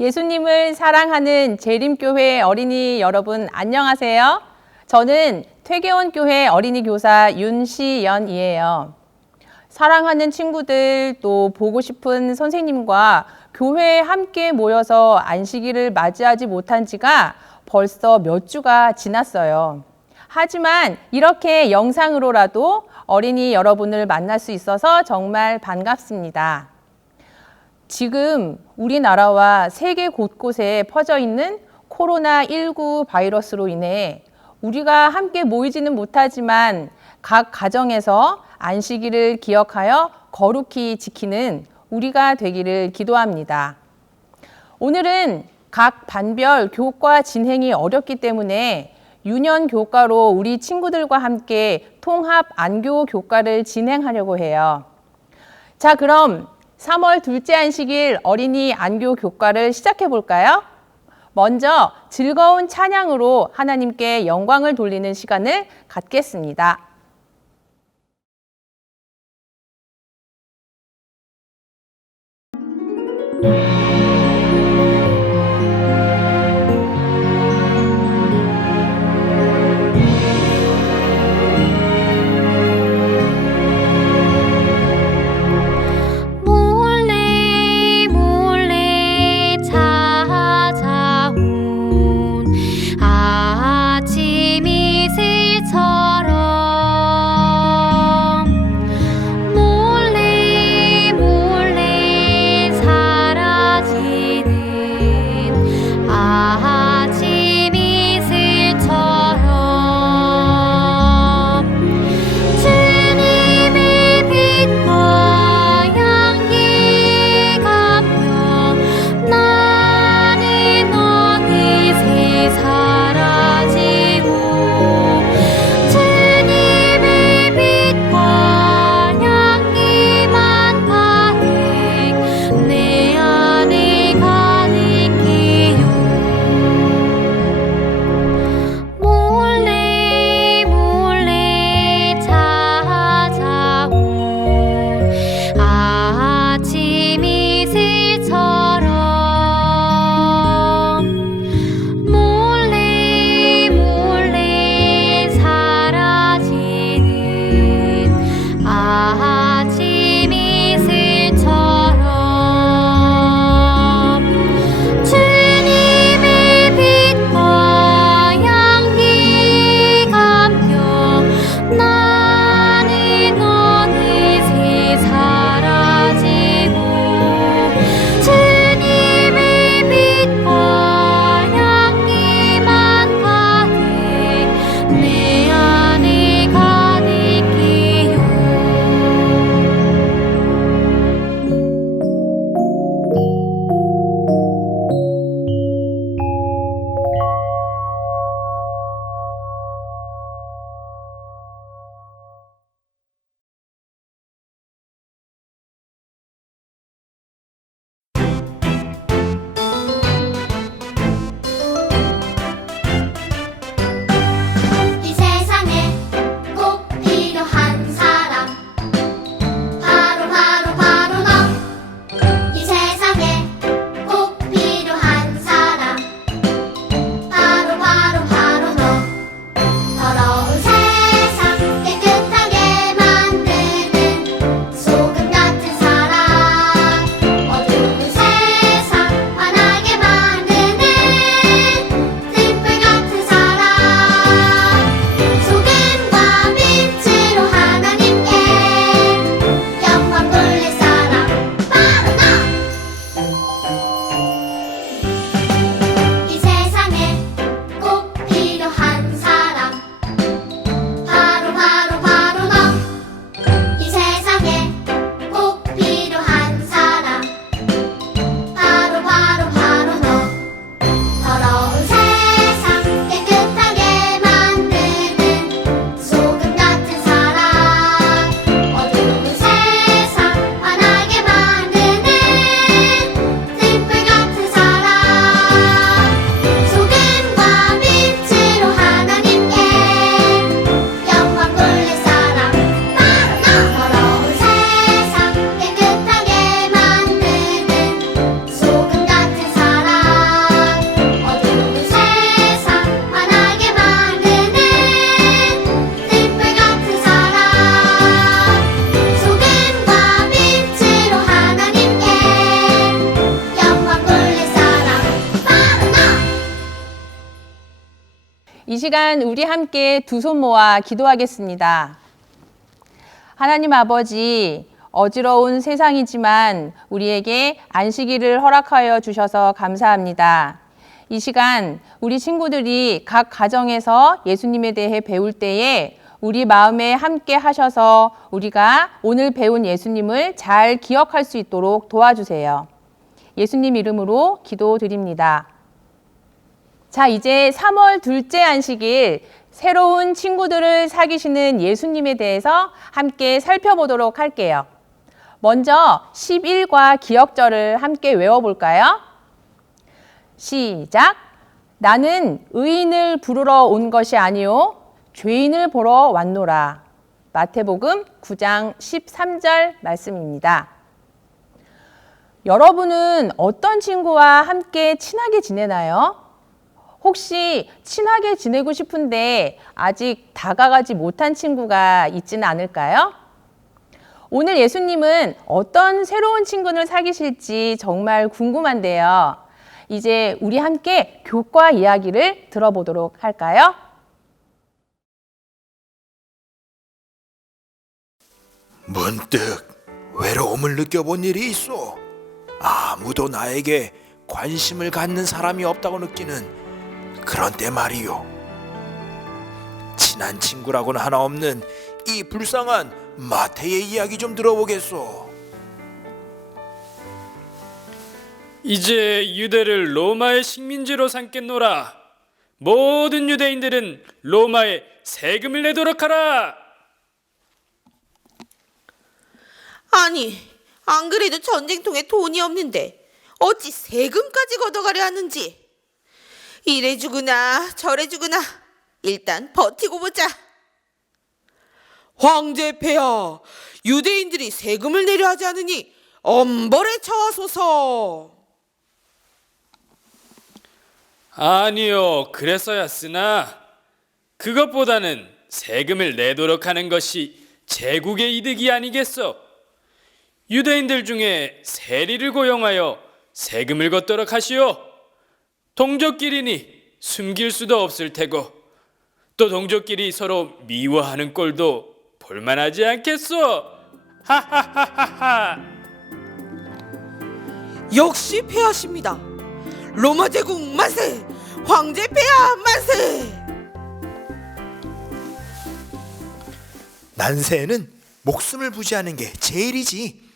예수님을 사랑하는 재림교회 어린이 여러분 안녕하세요. 저는 퇴계원교회 어린이 교사 윤시연이에요. 사랑하는 친구들 또 보고 싶은 선생님과 교회에 함께 모여서 안식일을 맞이하지 못한 지가 벌써 몇 주가 지났어요. 하지만 이렇게 영상으로라도 어린이 여러분을 만날 수 있어서 정말 반갑습니다. 지금 우리나라와 세계 곳곳에 퍼져 있는 코로나19 바이러스로 인해 우리가 함께 모이지는 못하지만 각 가정에서 안식일을 기억하여 거룩히 지키는 우리가 되기를 기도합니다. 오늘은 각 반별 교과 진행이 어렵기 때문에 유년 교과로 우리 친구들과 함께 통합 안교 교과를 진행하려고 해요. 자, 그럼 3월 둘째 안식일 어린이 안교 교과를 시작해 볼까요? 먼저 즐거운 찬양으로 하나님께 영광을 돌리는 시간을 갖겠습니다. 아침 이슬처럼 이 시간 우리 함께 두 손 모아 기도하겠습니다. 하나님 아버지, 어지러운 세상이지만 우리에게 안식일을 허락하여 주셔서 감사합니다. 이 시간 우리 친구들이 각 가정에서 예수님에 대해 배울 때에 우리 마음에 함께 하셔서 우리가 오늘 배운 예수님을 잘 기억할 수 있도록 도와주세요. 예수님 이름으로 기도드립니다. 자, 이제 3월 둘째 안식일 새로운 친구들을 사귀시는 예수님에 대해서 함께 살펴보도록 할게요. 먼저 11과 기억절을 함께 외워볼까요? 시작! 나는 의인을 부르러 온 것이 아니요 죄인을 보러 왔노라. 마태복음 9장 13절 말씀입니다. 여러분은 어떤 친구와 함께 친하게 지내나요? 혹시 친하게 지내고 싶은데 아직 다가가지 못한 친구가 있지는 않을까요? 오늘 예수님은 어떤 새로운 친구를 사귀실지 정말 궁금한데요. 이제 우리 함께 교과 이야기를 들어보도록 할까요? 문득 외로움을 느껴본 일이 있어. 아무도 나에게 관심을 갖는 사람이 없다고 느끼는 그런 때 말이요. 친한 친구라고는 하나 없는 이 불쌍한 마태의 이야기 좀 들어보겠소. 이제 유대를 로마의 식민지로 삼겠노라. 모든 유대인들은 로마에 세금을 내도록 하라. 아니, 안 그래도 전쟁통에 돈이 없는데 어찌 세금까지 걷어가려 하는지. 이래 주구나 저래 주구나. 일단 버티고 보자. 황제 폐하, 유대인들이 세금을 내려 하지 않으니 엄벌에 처하소서. 아니요, 그래서야 쓰나 그것보다는 세금을 내도록 하는 것이 제국의 이득이 아니겠소. 유대인들 중에 세리를 고용하여 세금을 걷도록 하시오. 동족끼리니 숨길 수도 없을 테고 또 동족끼리 서로 미워하는 꼴도 볼만하지 않겠소. 하하하하하. 역시 폐하십니다. 로마 제국 만세! 황제 폐하 만세! 난세에는 목숨을 부지하는 게 제일이지.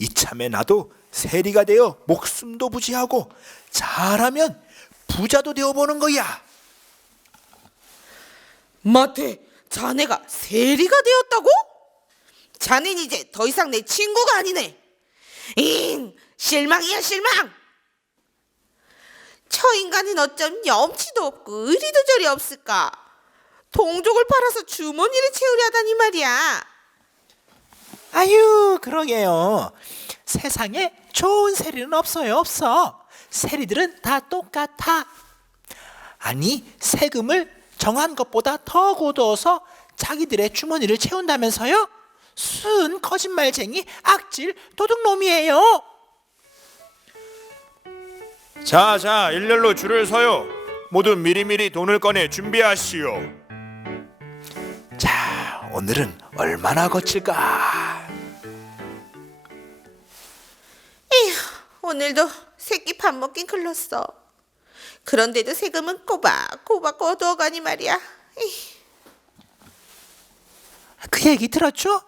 이참에 나도 세리가 되어 목숨도 부지하고 잘하면 부자도 되어보는 거야. 마태, 자네가 세리가 되었다고? 자넨 이제 더 이상 내 친구가 아니네. 실망이야 실망. 저 인간은 어쩜 염치도 없고 의리도 저리 없을까. 동족을 팔아서 주머니를 채우려 하다니 말이야. 아유, 그러게요. 세상에 좋은 세리는 없어요, 없어. 세리들은 다 똑같아. 아니, 세금을 정한 것보다 더 거두어서 자기들의 주머니를 채운다면서요? 순 거짓말쟁이, 악질, 도둑놈이에요. 자, 일렬로 줄을 서요. 모두 미리미리 돈을 꺼내 준비하시오. 자, 오늘은 얼마나 거칠까? 에휴, 오늘도 새끼 밥 먹긴 글렀어. 그런데도 세금은 꼬박꼬박 거두어가니 말이야. 에휴. 그 얘기 들었죠?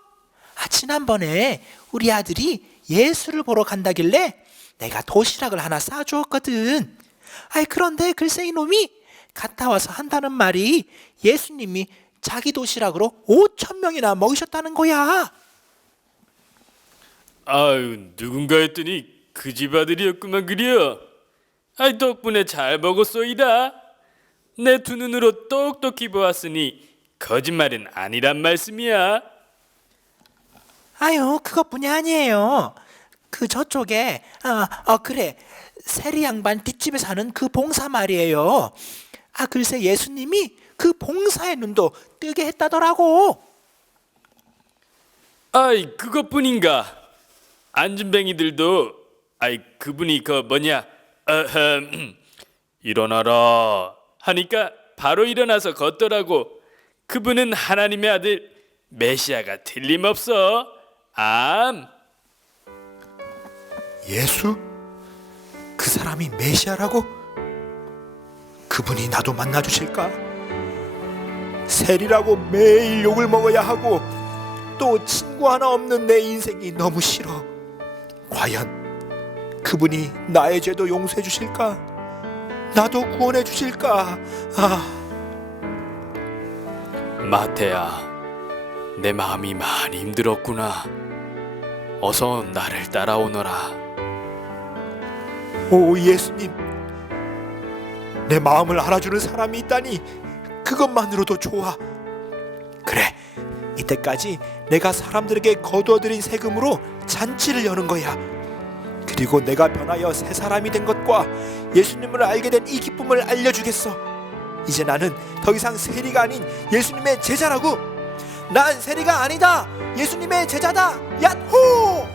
지난번에 우리 아들이 예수를 보러 간다길래 내가 도시락을 하나 싸주었거든. 그런데 글쎄 이놈이 갔다 와서 한다는 말이 예수님이 자기 도시락으로 5,000명이나 먹이셨다는 거야. 아유, 누군가 했더니 그 집 아들이었구만 그려. 덕분에 잘 먹었소이다. 내 두 눈으로 똑똑히 보았으니 거짓말은 아니란 말씀이야. 아유, 그것뿐이 아니에요. 그 저쪽에 그래, 세리 양반 뒷집에 사는 그 봉사 말이에요. 글쎄 예수님이 그 봉사의 눈도 뜨게 했다더라고. 그것뿐인가. 안진뱅이들도 그분이 일어나라 하니까 바로 일어나서 걷더라고. 그분은 하나님의 아들 메시아가 틀림없어. 암. 예수? 그 사람이 메시아라고? 그분이 나도 만나주실까? 세리라고 매일 욕을 먹어야 하고 또 친구 하나 없는 내 인생이 너무 싫어. 과연 그분이 나의 죄도 용서해 주실까? 나도 구원해 주실까? 마태야, 내 마음이 많이 힘들었구나. 어서 나를 따라오너라. 오 예수님, 내 마음을 알아주는 사람이 있다니 그것만으로도 좋아. 그래, 이때까지 내가 사람들에게 거두어들인 세금으로 잔치를 여는 거야. 그리고 내가 변하여 새 사람이 된 것과 예수님을 알게 된 이 기쁨을 알려주겠어. 이제 나는 더 이상 세리가 아닌 예수님의 제자라고. 난 세리가 아니다, 예수님의 제자다. 야호!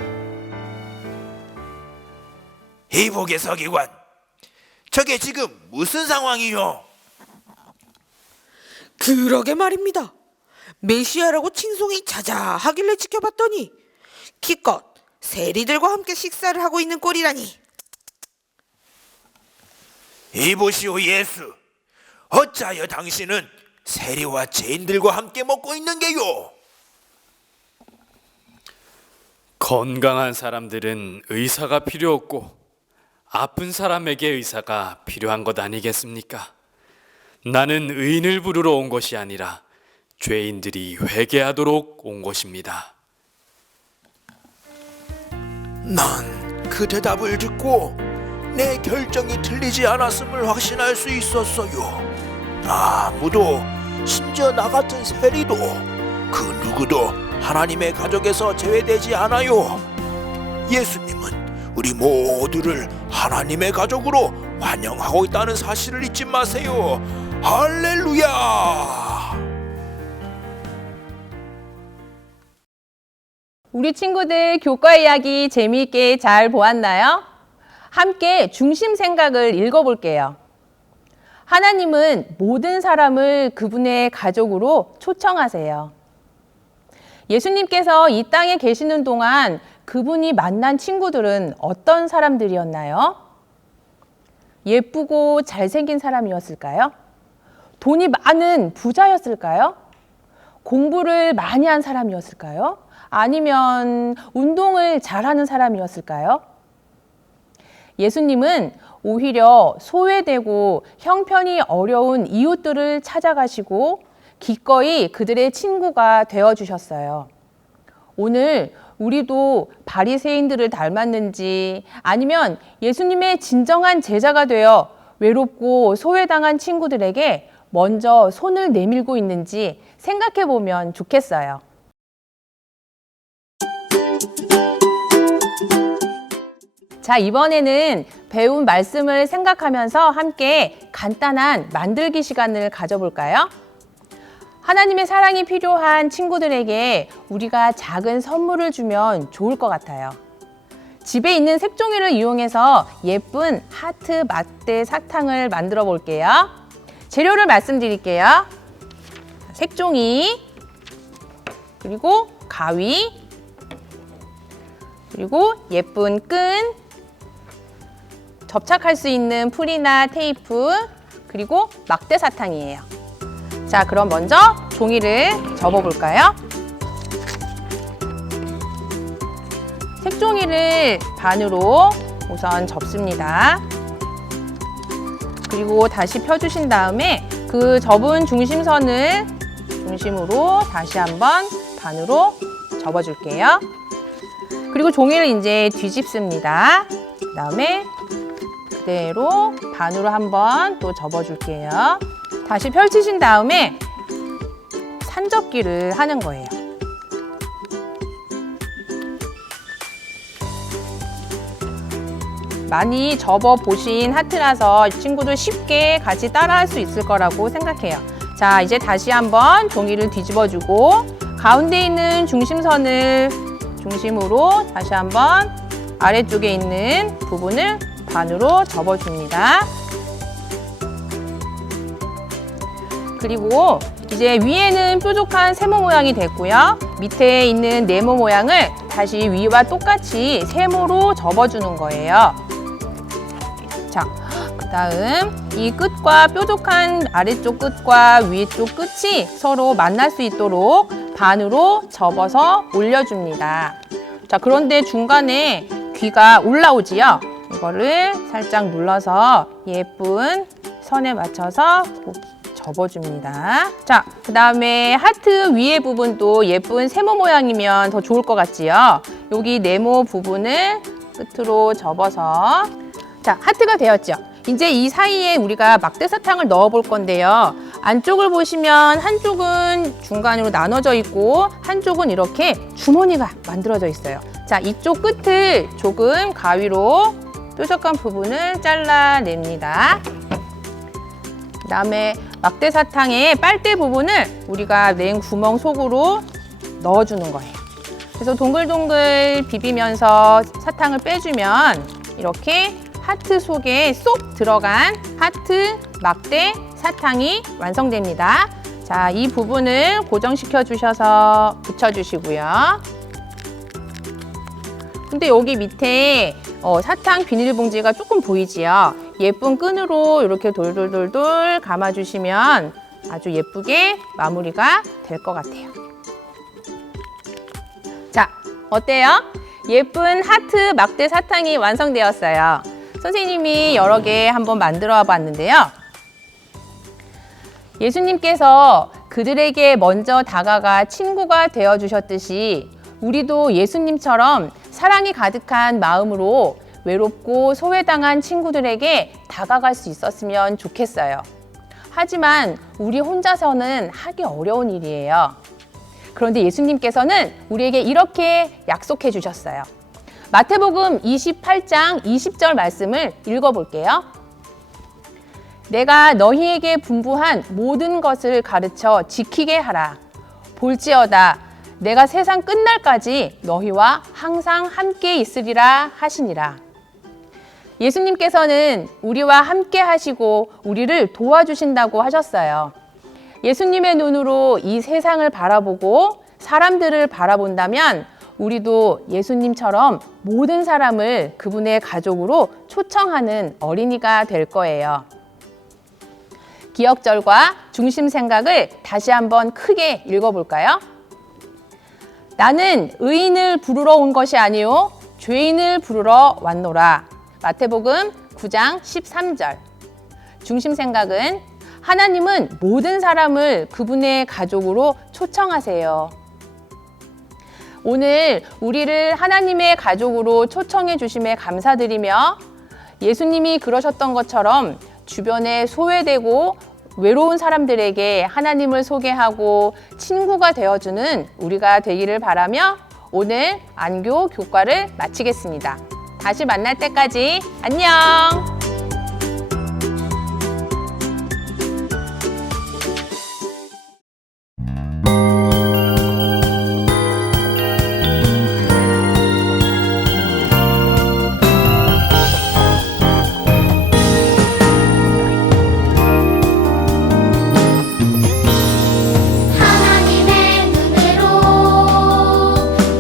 이복의 서기관, 저게 지금 무슨 상황이요? 그러게 말입니다. 메시아라고 칭송이 자자하길래 지켜봤더니 기껏 세리들과 함께 식사를 하고 있는 꼴이라니. 이보시오 예수, 어찌하여 당신은 세리와 죄인들과 함께 먹고 있는 게요? 건강한 사람들은 의사가 필요 없고 아픈 사람에게 의사가 필요한 것 아니겠습니까? 나는 의인을 부르러 온 것이 아니라 죄인들이 회개하도록 온 것입니다. 난 그 대답을 듣고 내 결정이 틀리지 않았음을 확신할 수 있었어요. 아무도, 심지어 나 같은 세리도, 그 누구도 하나님의 가족에서 제외되지 않아요. 예수님은 우리 모두를 하나님의 가족으로 환영하고 있다는 사실을 잊지 마세요. 할렐루야! 우리 친구들 교과 이야기 재미있게 잘 보았나요? 함께 중심 생각을 읽어볼게요. 하나님은 모든 사람을 그분의 가족으로 초청하세요. 예수님께서 이 땅에 계시는 동안 그분이 만난 친구들은 어떤 사람들이었나요? 예쁘고 잘생긴 사람이었을까요? 돈이 많은 부자였을까요? 공부를 많이 한 사람이었을까요? 아니면 운동을 잘하는 사람이었을까요? 예수님은 오히려 소외되고 형편이 어려운 이웃들을 찾아가시고 기꺼이 그들의 친구가 되어주셨어요. 오늘 우리도 바리새인들을 닮았는지 아니면 예수님의 진정한 제자가 되어 외롭고 소외당한 친구들에게 먼저 손을 내밀고 있는지 생각해 보면 좋겠어요. 자, 이번에는 배운 말씀을 생각하면서 함께 간단한 만들기 시간을 가져볼까요? 하나님의 사랑이 필요한 친구들에게 우리가 작은 선물을 주면 좋을 것 같아요. 집에 있는 색종이를 이용해서 예쁜 하트 맞대 사탕을 만들어 볼게요. 재료를 말씀드릴게요. 색종이, 그리고 가위, 그리고 예쁜 끈, 접착할 수 있는 풀이나 테이프, 그리고 막대 사탕이에요. 자, 그럼 먼저 종이를 접어볼까요? 색종이를 반으로 우선 접습니다. 그리고 다시 펴주신 다음에 그 접은 중심선을 중심으로 다시 한번 반으로 접어줄게요. 그리고 종이를 이제 뒤집습니다. 그 다음에 그대로 반으로 한번 또 접어줄게요. 다시 펼치신 다음에 산접기를 하는 거예요. 많이 접어보신 하트라서 친구들 쉽게 같이 따라할 수 있을 거라고 생각해요. 자, 이제 다시 한번 종이를 뒤집어주고 가운데 있는 중심선을 중심으로 다시 한번 아래쪽에 있는 부분을 반으로 접어줍니다. 그리고 이제 위에는 뾰족한 세모 모양이 됐고요. 밑에 있는 네모 모양을 다시 위와 똑같이 세모로 접어주는 거예요. 자, 그 다음 이 끝과 뾰족한 아래쪽 끝과 위쪽 끝이 서로 만날 수 있도록 반으로 접어서 올려줍니다. 자, 그런데 중간에 귀가 올라오지요? 이거를 살짝 눌러서 예쁜 선에 맞춰서 접어줍니다. 자, 그 다음에 하트 위에 부분도 예쁜 세모 모양이면 더 좋을 것 같지요? 여기 네모 부분을 끝으로 접어서 자, 하트가 되었죠? 이제 이 사이에 우리가 막대사탕을 넣어 볼 건데요. 안쪽을 보시면 한쪽은 중간으로 나눠져 있고 한쪽은 이렇게 주머니가 만들어져 있어요. 자, 이쪽 끝을 조금 가위로 뾰족한 부분을 잘라냅니다. 그 다음에 막대사탕의 빨대 부분을 우리가 낸 구멍 속으로 넣어주는 거예요. 그래서 동글동글 비비면서 사탕을 빼주면 이렇게 하트 속에 쏙 들어간 하트 막대 사탕이 완성됩니다. 자, 이 부분을 고정시켜 주셔서 붙여주시고요. 근데 여기 밑에 사탕 비닐봉지가 조금 보이지요? 예쁜 끈으로 이렇게 돌돌돌돌 감아주시면 아주 예쁘게 마무리가 될 것 같아요. 자, 어때요? 예쁜 하트 막대 사탕이 완성되었어요. 선생님이 여러 개 한번 만들어 봤는데요. 예수님께서 그들에게 먼저 다가가 친구가 되어 주셨듯이 우리도 예수님처럼 사랑이 가득한 마음으로 외롭고 소외당한 친구들에게 다가갈 수 있었으면 좋겠어요. 하지만 우리 혼자서는 하기 어려운 일이에요. 그런데 예수님께서는 우리에게 이렇게 약속해 주셨어요. 마태복음 28장 20절 말씀을 읽어볼게요. 내가 너희에게 분부한 모든 것을 가르쳐 지키게 하라. 볼지어다 내가 세상 끝날까지 너희와 항상 함께 있으리라 하시니라. 예수님께서는 우리와 함께 하시고 우리를 도와주신다고 하셨어요. 예수님의 눈으로 이 세상을 바라보고 사람들을 바라본다면 우리도 예수님처럼 모든 사람을 그분의 가족으로 초청하는 어린이가 될 거예요. 기억절과 중심 생각을 다시 한번 크게 읽어볼까요? 나는 의인을 부르러 온 것이 아니요 죄인을 부르러 왔노라. 마태복음 9장 13절. 중심 생각은 하나님은 모든 사람을 그분의 가족으로 초청하세요. 오늘 우리를 하나님의 가족으로 초청해 주심에 감사드리며 예수님이 그러셨던 것처럼 주변에 소외되고 외로운 사람들에게 하나님을 소개하고 친구가 되어주는 우리가 되기를 바라며 오늘 안교 교과를 마치겠습니다. 다시 만날 때까지 안녕! 하나님의 눈으로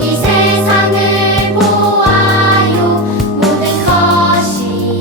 이 세상을 보아요. 모든 것이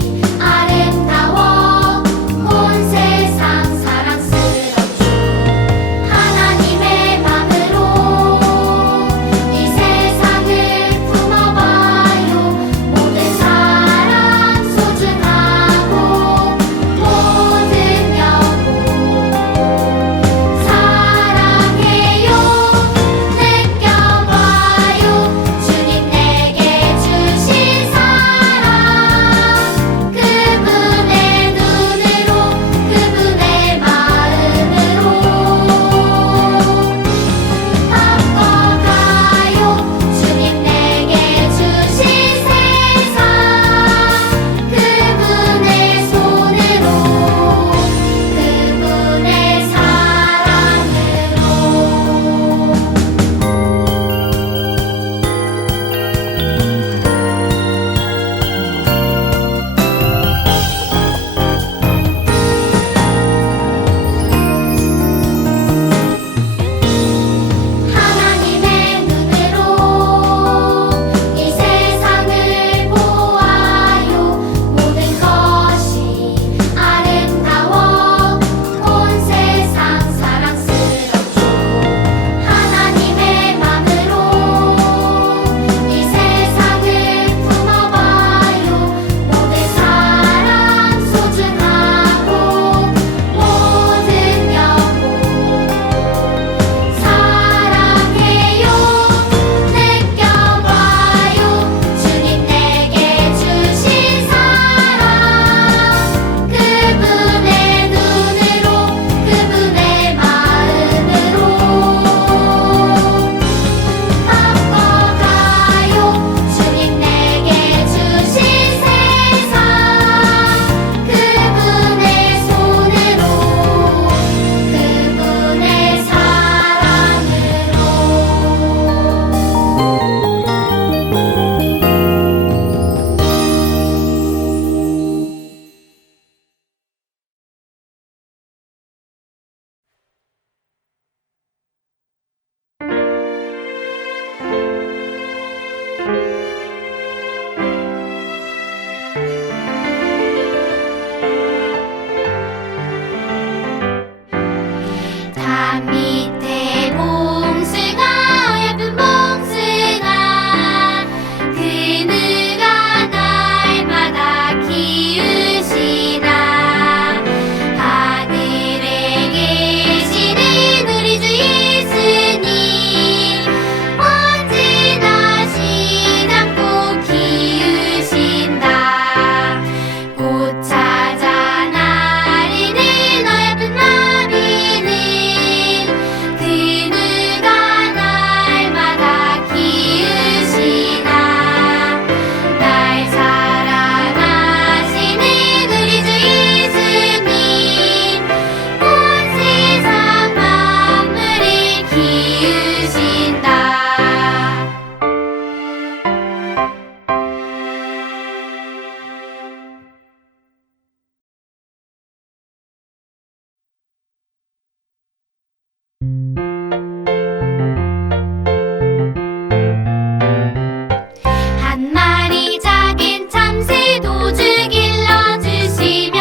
한 마리 작은 참새도 주 길러주시며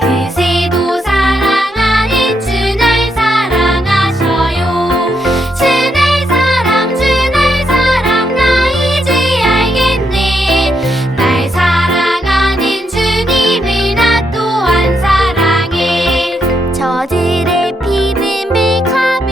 그 새도 사랑하는 주 날 사랑하셔요. 주 날 사랑 나 이제 알겠네. 날 사랑하는 주님을 나 또한 사랑해. 저들의 피는 백합을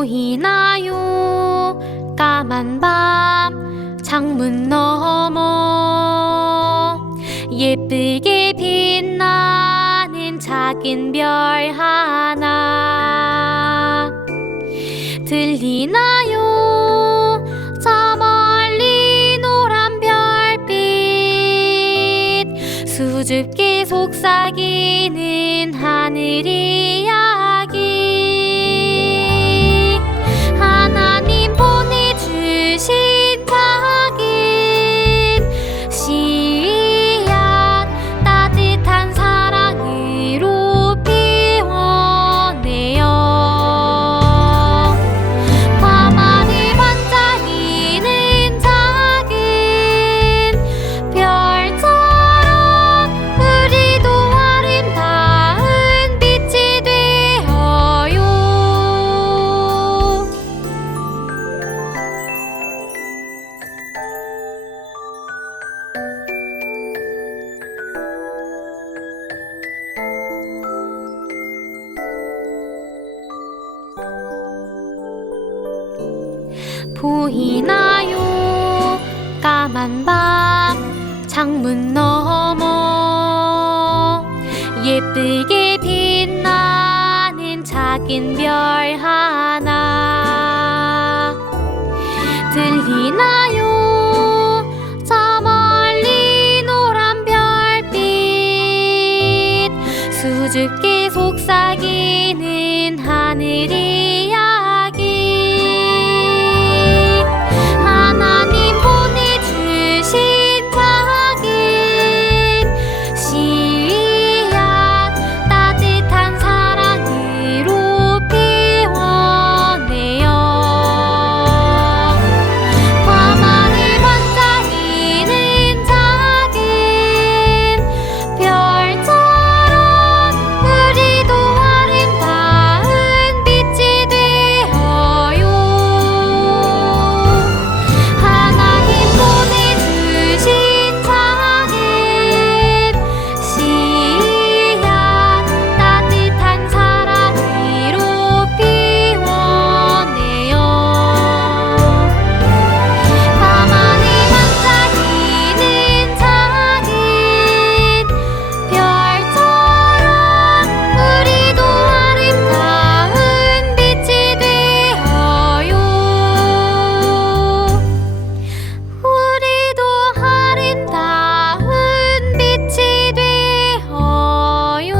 보이나요 까만 밤 창문 너머 예쁘게 빛나는 작은 별 하나 들리나요 저 멀리 노란 별빛 수줍게 속삭이는 하늘 이야기 하나님 보내주신 작은 씨앗 따뜻한 사랑으로 피워내요 밤하늘 반짝이는 작은 별처럼 우리도 아름다운 빛이 되어요. 보이나요 까만 밤 창문 너머 예쁘게 빛나는 작은 별 하나 들리나요 저 멀리 노란 별빛 수줍게 속삭이는 하늘 이야기 하나님 보내주신 작은 씨앗 따뜻한 사랑으로 피워내요 밤하늘 반짝이는 작은 별처럼 우리도 아름다운 빛이 되어요 하나님 보내주신 작은 씨앗 따뜻한 사랑으로 피워내요 밤하늘 반짝이는 작은 별처럼 우리도 아름다운 빛이 되어요 우리도 아름다운 빛이 되어요.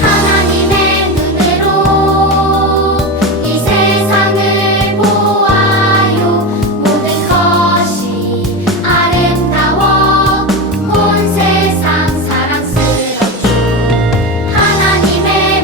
하나님의 눈으로 이 세상을 보아요 모든 것이 아름다워 온 세상 사랑스럽죠 하나님의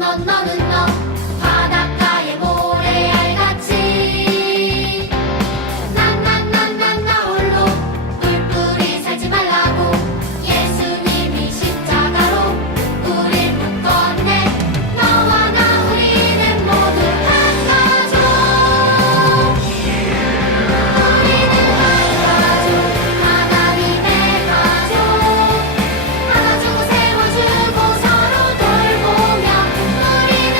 너는 너 바닷가의 모래알같이 난 나 홀로 뿔뿔이 살지 말라고 예수님이 십자가로 우릴 묶었네 너와 나 우리는 모두 한 가족 우리는 한 가족 하나님의 가족 하나 주고 세워주고 서로 돌보며 우리는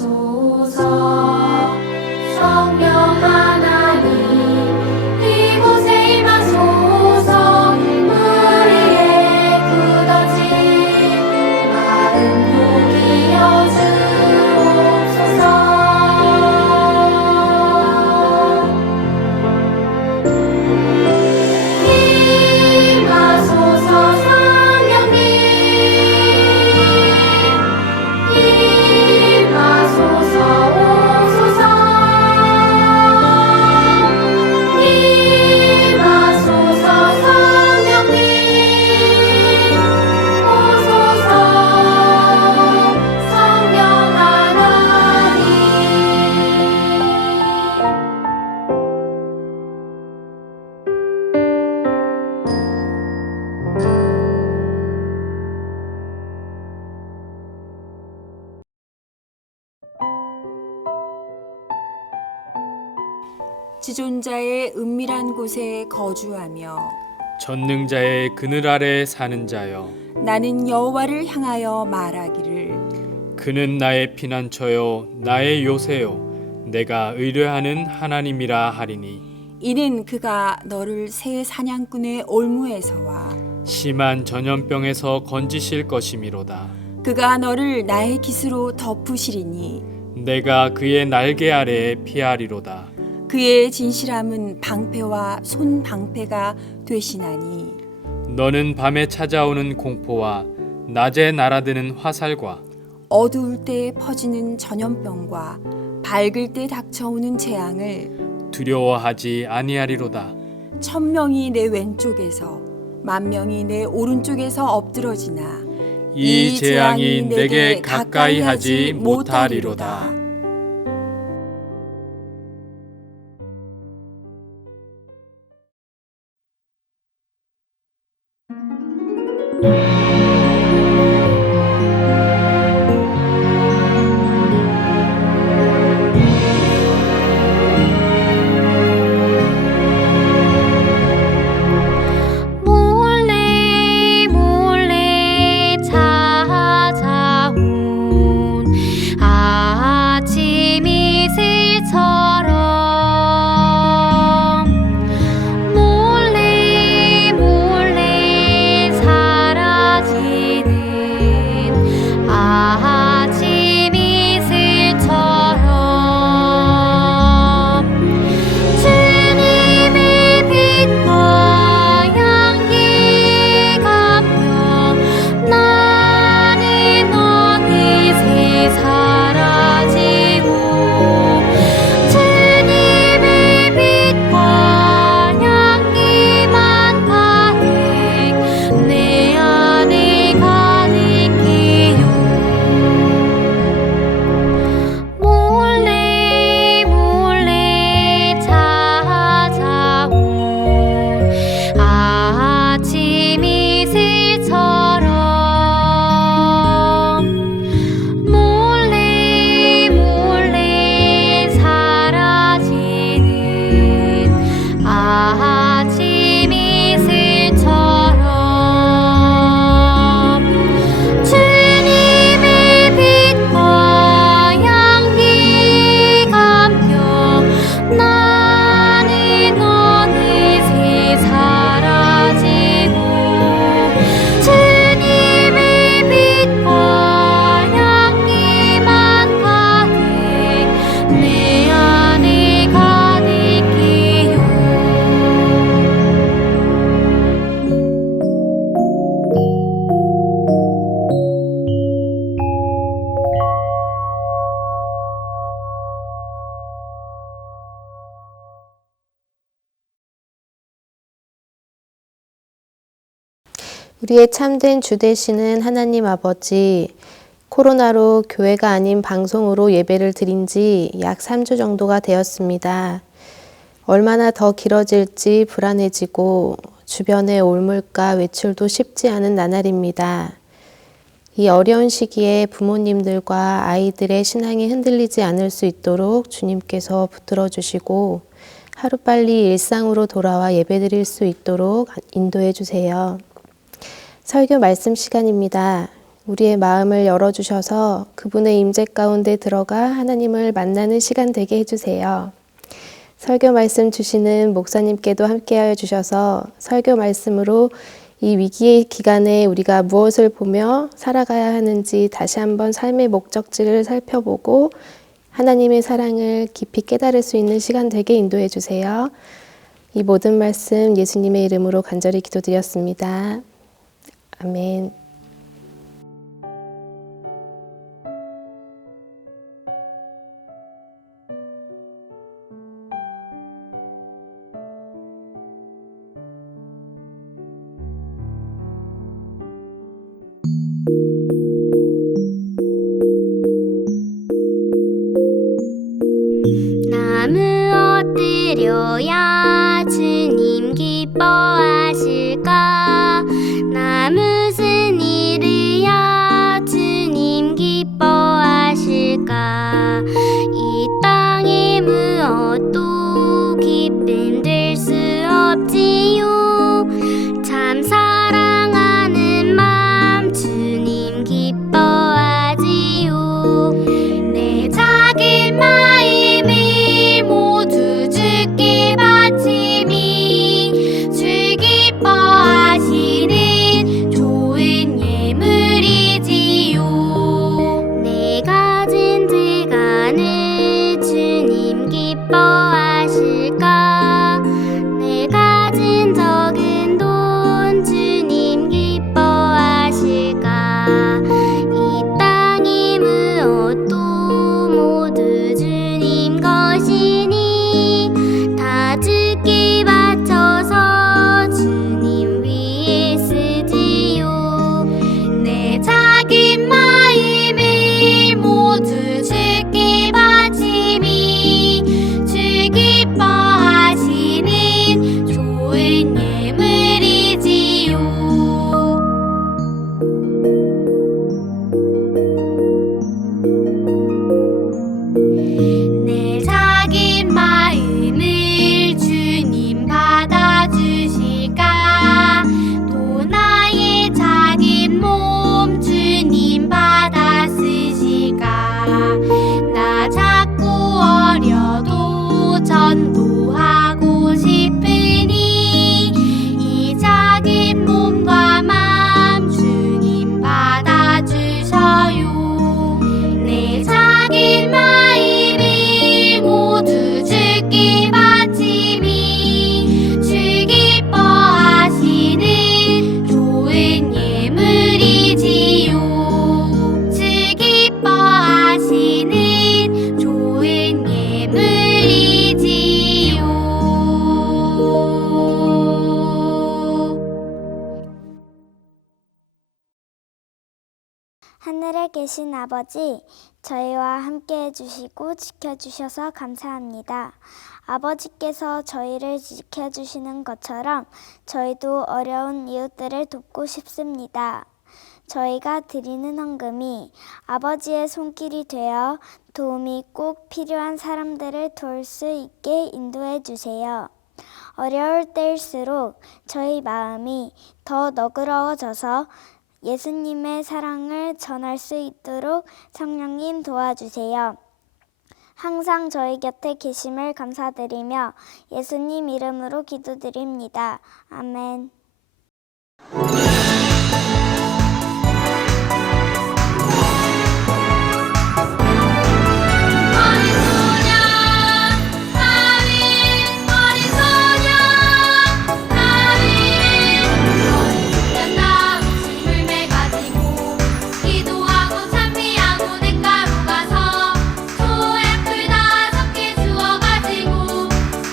임하소서. 성령 하나님 이곳에 임하소서. 우리의 굳어진 마음 녹이어 주옵소서. 임하소서. 성령님 임하소서. 오소서. 임하소서. 성령님 오소서. 성령 하나님. 지존자의 은밀한 곳에 거주하며 전능자의 그늘 아래 사는 자여, 나는 여호와를 향하여 말하기를 그는 나의 피난처요 나의 요새요 내가 의뢰하는 하나님이라 하리니. 이는 그가 너를 새 사냥꾼의 올무에서와 심한 전염병에서 건지실 것이미로다. 그가 너를 나의 깃으로 덮으시리니 내가 그의 날개 아래에 피하리로다. 그의 진실함은 방패와 손방패가 되시나니 너는 밤에 찾아오는 공포와 낮에 날아드는 화살과 어두울 때 퍼지는 전염병과 밝을 때 닥쳐오는 재앙을 두려워하지 아니하리로다. 1000명이 내 왼쪽에서 10,000명이 내 오른쪽에서 엎드러지나 이 재앙이 내게 가까이 하지 못하리로다. 몰래 몰래 찾아온 아침 이슬처럼 몰래 몰래 사라지는 아침 이슬처럼 주님의 빛과 향기 감겨 나는 어느새 사라지고 주님의 빛과 향기만 가득 내 안에 가득해요. 몰래 몰래 찾아온 아침 이슬처럼 몰래 몰래 사라지는 아침 이슬처럼 주님의 빛과 향기 감겨 나는 어느새 사라지고 주님의 빛과 향기만 가득 내 안에 가득해요. 우리의 참된 주 되시는 하나님 아버지, 코로나로 교회가 아닌 방송으로 예배를 드린 지 약 3주 정도가 되었습니다. 얼마나 더 길어질지 불안해지고 주변의 올물과 외출도 쉽지 않은 나날입니다. 이 어려운 시기에 부모님들과 아이들의 신앙이 흔들리지 않을 수 있도록 주님께서 붙들어 주시고 하루빨리 일상으로 돌아와 예배드릴 수 있도록 인도해 주세요. 설교 말씀 시간입니다. 우리의 마음을 열어주셔서 그분의 임재 가운데 들어가 하나님을 만나는 시간 되게 해주세요. 설교 말씀 주시는 목사님께도 함께하여 주셔서 설교 말씀으로 이 위기의 기간에 우리가 무엇을 보며 살아가야 하는지 다시 한번 삶의 목적지를 살펴보고 하나님의 사랑을 깊이 깨달을 수 있는 시간 되게 인도해 주세요. 이 모든 말씀 예수님의 이름으로 간절히 기도드렸습니다. 아멘. 나무 엎드려야 주님 기뻐하실까? 나 무슨 일을 해야 주님 기뻐하실까? 이 땅에 무엇도 기쁨 될 수 없지요. 참 사랑하는 마음 주님 기뻐하지요. 내 작은 마음을 모두 주께 바치미 주 기뻐하시는 좋은 예물이지요. 내 가진 들간을 주님 기뻐하실까? 내 가진 적은 돈 주님 기뻐하실까? 이 땅의 무엇도 모두 주님 것이니 다 주께 바쳐서 주님 위에 쓰지요. 내 작은 마음을 모두 주께 바치미 주 기뻐하시는 좋은 예물이지요. 내 작은 마음을 주님 받아주실까? 또 나의 작은 몸 주님 받아 쓰실까? 나 작고 어려도 전도하고 싶으니 이 작은 몸과 마음 주님 받아주셔요. 내 작은 마음을 모두 주께 바치미 주 기뻐하시는 좋은 예물이지요. 주 기뻐하시는 좋은 예물이지요. 하늘에 계신 아버지, 저희와 함께 해주시고 지켜주셔서 감사합니다. 아버지께서 저희를 지켜주시는 것처럼 저희도 어려운 이웃들을 돕고 싶습니다. 저희가 드리는 헌금이 아버지의 손길이 되어 도움이 꼭 필요한 사람들을 도울 수 있게 인도해 주세요. 어려울 때일수록 저희 마음이 더 너그러워져서 예수님의 사랑을 전할 수 있도록 성령님 도와주세요. 항상 저희 곁에 계심을 감사드리며 예수님 이름으로 기도드립니다. 아멘.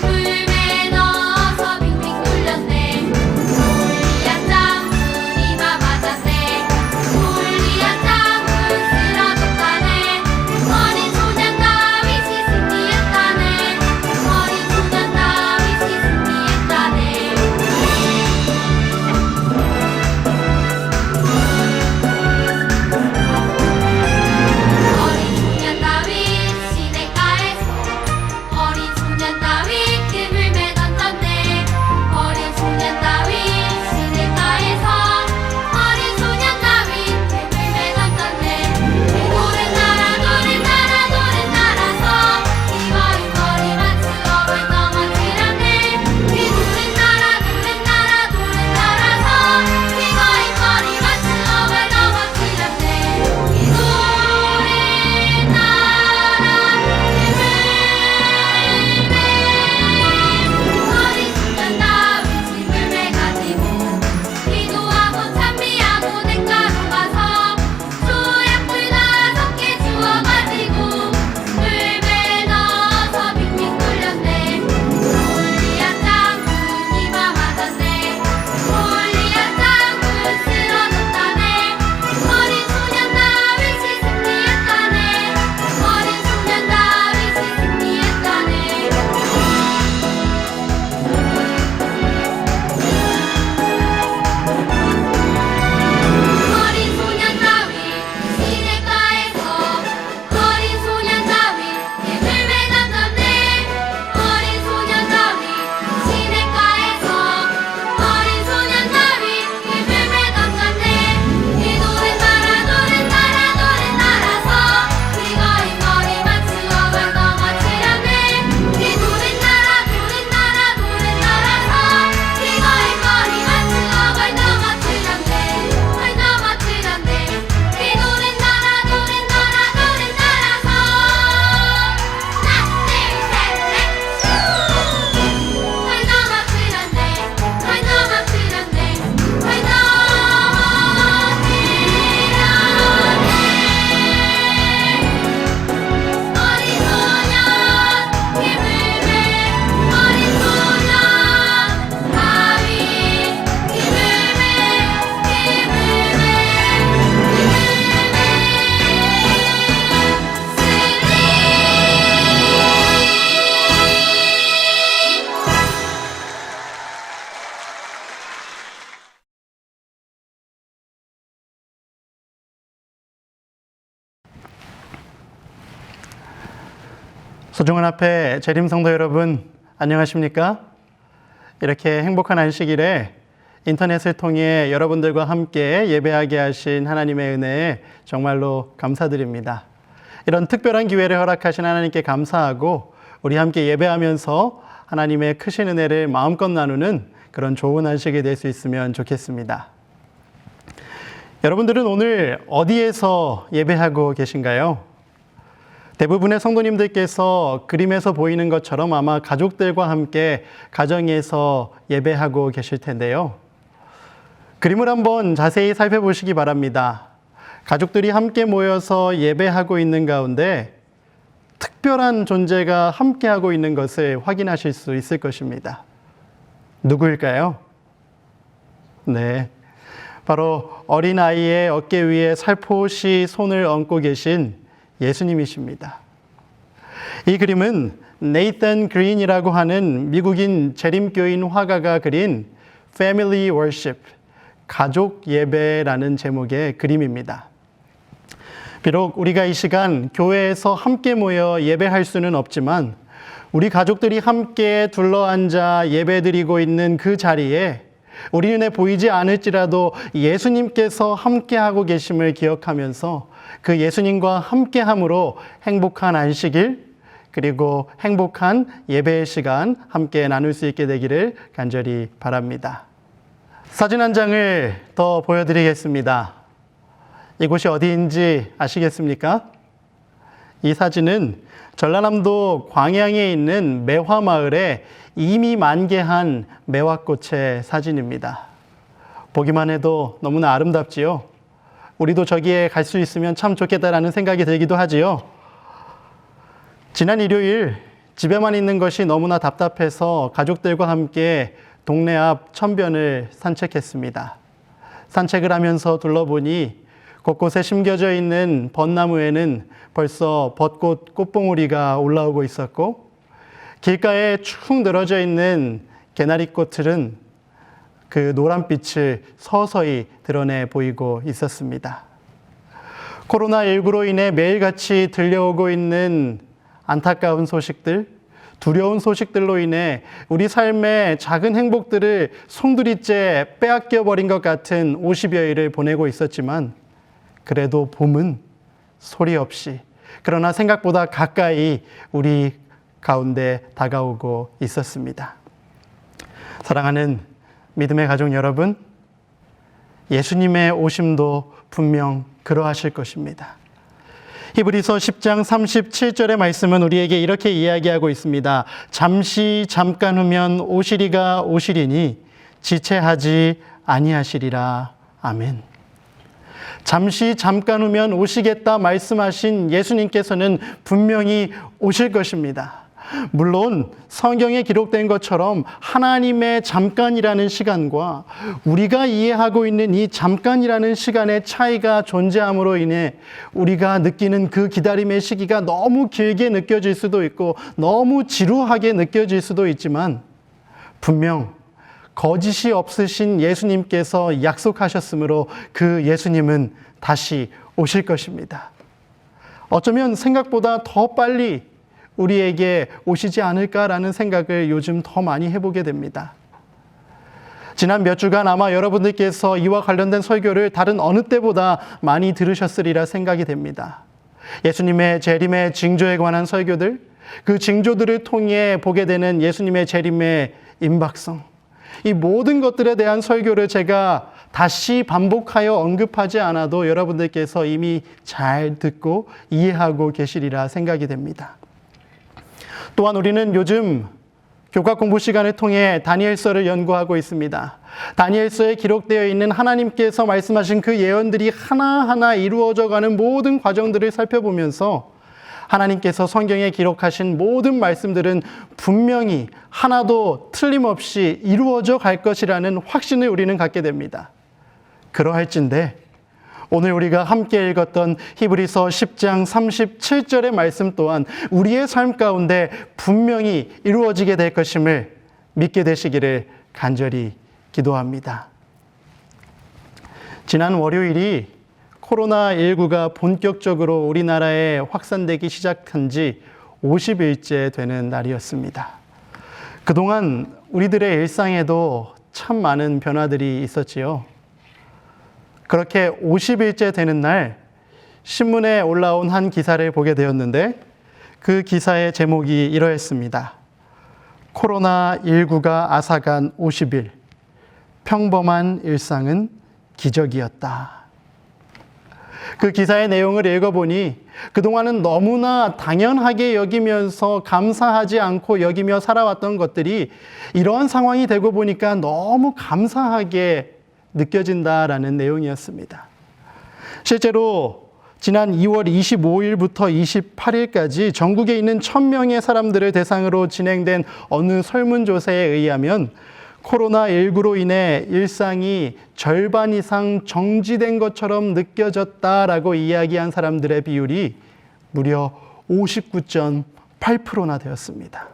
물에 넣어서 빙빙 돌렸네. 소중한 앞에 재림 성도 여러분, 안녕하십니까? 이렇게 행복한 안식일에 인터넷을 통해 여러분들과 함께 예배하게 하신 하나님의 은혜에 정말로 감사드립니다. 이런 특별한 기회를 허락하신 하나님께 감사하고 우리 함께 예배하면서 하나님의 크신 은혜를 마음껏 나누는 그런 좋은 안식이 될 수 있으면 좋겠습니다. 여러분들은 오늘 어디에서 예배하고 계신가요? 대부분의 성도님들께서 그림에서 보이는 것처럼 아마 가족들과 함께 가정에서 예배하고 계실 텐데요. 그림을 한번 자세히 살펴보시기 바랍니다. 가족들이 함께 모여서 예배하고 있는 가운데 특별한 존재가 함께하고 있는 것을 확인하실 수 있을 것입니다. 누구일까요? 네, 바로 어린아이의 어깨 위에 살포시 손을 얹고 계신 예수님이십니다. 이 그림은 네이선 그린이라고 하는 미국인 재림교인 화가가 그린 Family Worship, 가족 예배라는 제목의 그림입니다. 비록 우리가 이 시간 교회에서 함께 모여 예배할 수는 없지만 우리 가족들이 함께 둘러앉아 예배드리고 있는 그 자리에 우리 눈에 보이지 않을지라도 예수님께서 함께하고 계심을 기억하면서 그 예수님과 함께함으로 행복한 안식일 그리고 행복한 예배의 시간 함께 나눌 수 있게 되기를 간절히 바랍니다. 사진 한 장을 더 보여드리겠습니다. 이곳이 어디인지 아시겠습니까? 이 사진은 전라남도 광양에 있는 매화마을에 이미 만개한 매화꽃의 사진입니다. 보기만 해도 너무나 아름답지요? 우리도 저기에 갈 수 있으면 참 좋겠다라는 생각이 들기도 하지요. 지난 일요일 집에만 있는 것이 너무나 답답해서 가족들과 함께 동네 앞 천변을 산책했습니다. 산책을 하면서 둘러보니 곳곳에 심겨져 있는 벚나무에는 벌써 벚꽃 꽃봉오리가 올라오고 있었고 길가에 축 늘어져 있는 개나리꽃들은 그 노란빛을 서서히 드러내 보이고 있었습니다. 코로나19로 인해 매일같이 들려오고 있는 안타까운 소식들, 두려운 소식들로 인해 우리 삶의 작은 행복들을 송두리째 빼앗겨 버린 것 같은 50여일을 보내고 있었지만 그래도 봄은 소리 없이 그러나 생각보다 가까이 우리 가운데 다가오고 있었습니다. 사랑하는 믿음의 가족 여러분, 예수님의 오심도 분명 그러하실 것입니다. 히브리서 10장 37절의 말씀은 우리에게 이렇게 이야기하고 있습니다. 잠시 잠깐 후면 오시리가 오시리니 지체하지 아니하시리라. 아멘. 잠시 잠깐 후면 오시겠다 말씀하신 예수님께서는 분명히 오실 것입니다. 물론 성경에 기록된 것처럼 하나님의 잠깐이라는 시간과 우리가 이해하고 있는 이 잠깐이라는 시간의 차이가 존재함으로 인해 우리가 느끼는 그 기다림의 시기가 너무 길게 느껴질 수도 있고 너무 지루하게 느껴질 수도 있지만 분명 거짓이 없으신 예수님께서 약속하셨으므로 그 예수님은 다시 오실 것입니다. 어쩌면 생각보다 더 빨리 우리에게 오시지 않을까라는 생각을 요즘 더 많이 해보게 됩니다. 지난 몇 주간 아마 여러분들께서 이와 관련된 설교를 다른 어느 때보다 많이 들으셨으리라 생각이 됩니다. 예수님의 재림의 징조에 관한 설교들, 그 징조들을 통해 보게 되는 예수님의 재림의 임박성, 이 모든 것들에 대한 설교를 제가 다시 반복하여 언급하지 않아도 여러분들께서 이미 잘 듣고 이해하고 계시리라 생각이 됩니다. 또한 우리는 요즘 교과 공부 시간을 통해 다니엘서를 연구하고 있습니다. 다니엘서에 기록되어 있는 하나님께서 말씀하신 그 예언들이 하나하나 이루어져가는 모든 과정들을 살펴보면서 하나님께서 성경에 기록하신 모든 말씀들은 분명히 하나도 틀림없이 이루어져 갈 것이라는 확신을 우리는 갖게 됩니다. 그러할진대 오늘 우리가 함께 읽었던 히브리서 10장 37절의 말씀 또한 우리의 삶 가운데 분명히 이루어지게 될 것임을 믿게 되시기를 간절히 기도합니다. 지난 월요일이 코로나19가 본격적으로 우리나라에 확산되기 시작한 지 50일째 되는 날이었습니다. 그동안 우리들의 일상에도 참 많은 변화들이 있었지요. 그렇게 50일째 되는 날 신문에 올라온 한 기사를 보게 되었는데 그 기사의 제목이 이러했습니다. 코로나19가 앗아간 50일, 평범한 일상은 기적이었다. 그 기사의 내용을 읽어보니 그동안은 너무나 당연하게 여기면서 감사하지 않고 여기며 살아왔던 것들이 이러한 상황이 되고 보니까 너무 감사하게 느껴진다라는 내용이었습니다. 실제로 지난 2월 25일부터 28일까지 전국에 있는 1000명의 사람들을 대상으로 진행된 어느 설문조사에 의하면 코로나19로 인해 일상이 절반 이상 정지된 것처럼 느껴졌다라고 이야기한 사람들의 비율이 무려 59.8%나 되었습니다.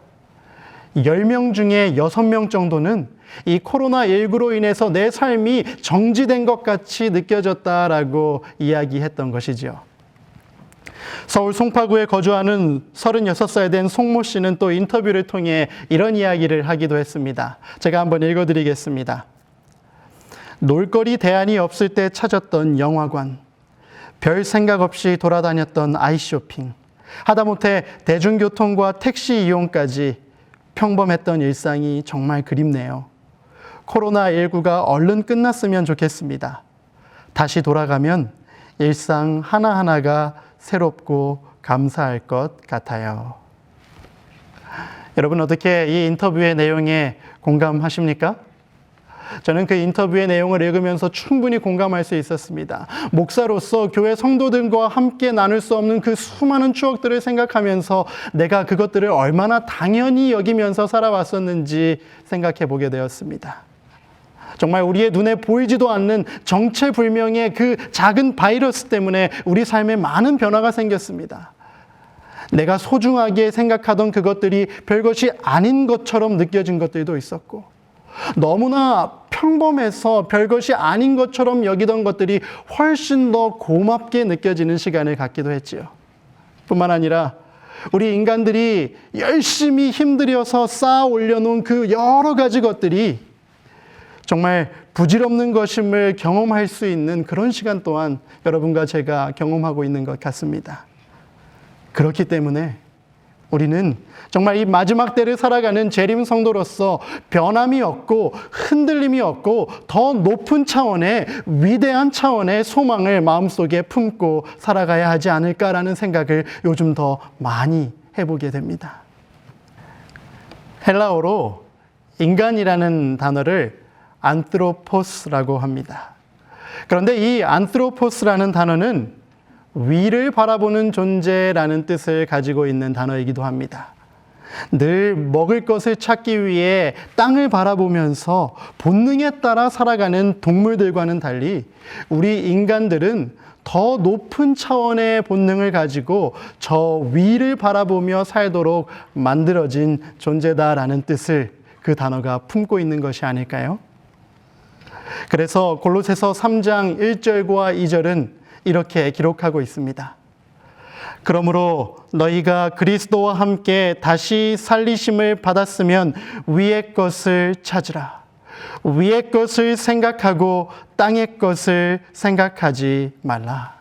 10명 중에 6명 정도는 이 코로나19로 인해서 내 삶이 정지된 것 같이 느껴졌다라고 이야기했던 것이죠. 서울 송파구에 거주하는 36살 된 송모 씨는 또 인터뷰를 통해 이런 이야기를 하기도 했습니다. 제가 한번 읽어드리겠습니다. 놀거리 대안이 없을 때 찾았던 영화관, 별 생각 없이 돌아다녔던 아이쇼핑, 하다못해 대중교통과 택시 이용까지 평범했던 일상이 정말 그립네요. 코로나19가 얼른 끝났으면 좋겠습니다. 다시 돌아가면 일상 하나하나가 새롭고 감사할 것 같아요. 여러분 어떻게 이 인터뷰의 내용에 공감하십니까? 저는 그 인터뷰의 내용을 읽으면서 충분히 공감할 수 있었습니다. 목사로서 교회 성도들과 함께 나눌 수 없는 그 수많은 추억들을 생각하면서 내가 그것들을 얼마나 당연히 여기면서 살아왔었는지 생각해 보게 되었습니다. 정말 우리의 눈에 보이지도 않는 정체불명의 그 작은 바이러스 때문에 우리 삶에 많은 변화가 생겼습니다. 내가 소중하게 생각하던 그것들이 별것이 아닌 것처럼 느껴진 것들도 있었고, 너무나 평범해서 별것이 아닌 것처럼 여기던 것들이 훨씬 더 고맙게 느껴지는 시간을 갖기도 했지요. 뿐만 아니라 우리 인간들이 열심히 힘들여서 쌓아 올려놓은 그 여러 가지 것들이 정말 부질없는 것임을 경험할 수 있는 그런 시간 또한 여러분과 제가 경험하고 있는 것 같습니다. 그렇기 때문에 우리는 정말 이 마지막 때를 살아가는 재림 성도로서 변함이 없고 흔들림이 없고 더 높은 차원의 위대한 차원의 소망을 마음속에 품고 살아가야 하지 않을까라는 생각을 요즘 더 많이 해보게 됩니다. 헬라어로 인간이라는 단어를 안트로포스라고 합니다. 그런데 이 안트로포스라는 단어는 위를 바라보는 존재라는 뜻을 가지고 있는 단어이기도 합니다. 늘 먹을 것을 찾기 위해 땅을 바라보면서 본능에 따라 살아가는 동물들과는 달리 우리 인간들은 더 높은 차원의 본능을 가지고 저 위를 바라보며 살도록 만들어진 존재다라는 뜻을 그 단어가 품고 있는 것이 아닐까요? 그래서 골로새서 3장 1절과 2절은 이렇게 기록하고 있습니다. 그러므로 너희가 그리스도와 함께 다시 살리심을 받았으면 위의 것을 찾으라. 위의 것을 생각하고 땅의 것을 생각하지 말라.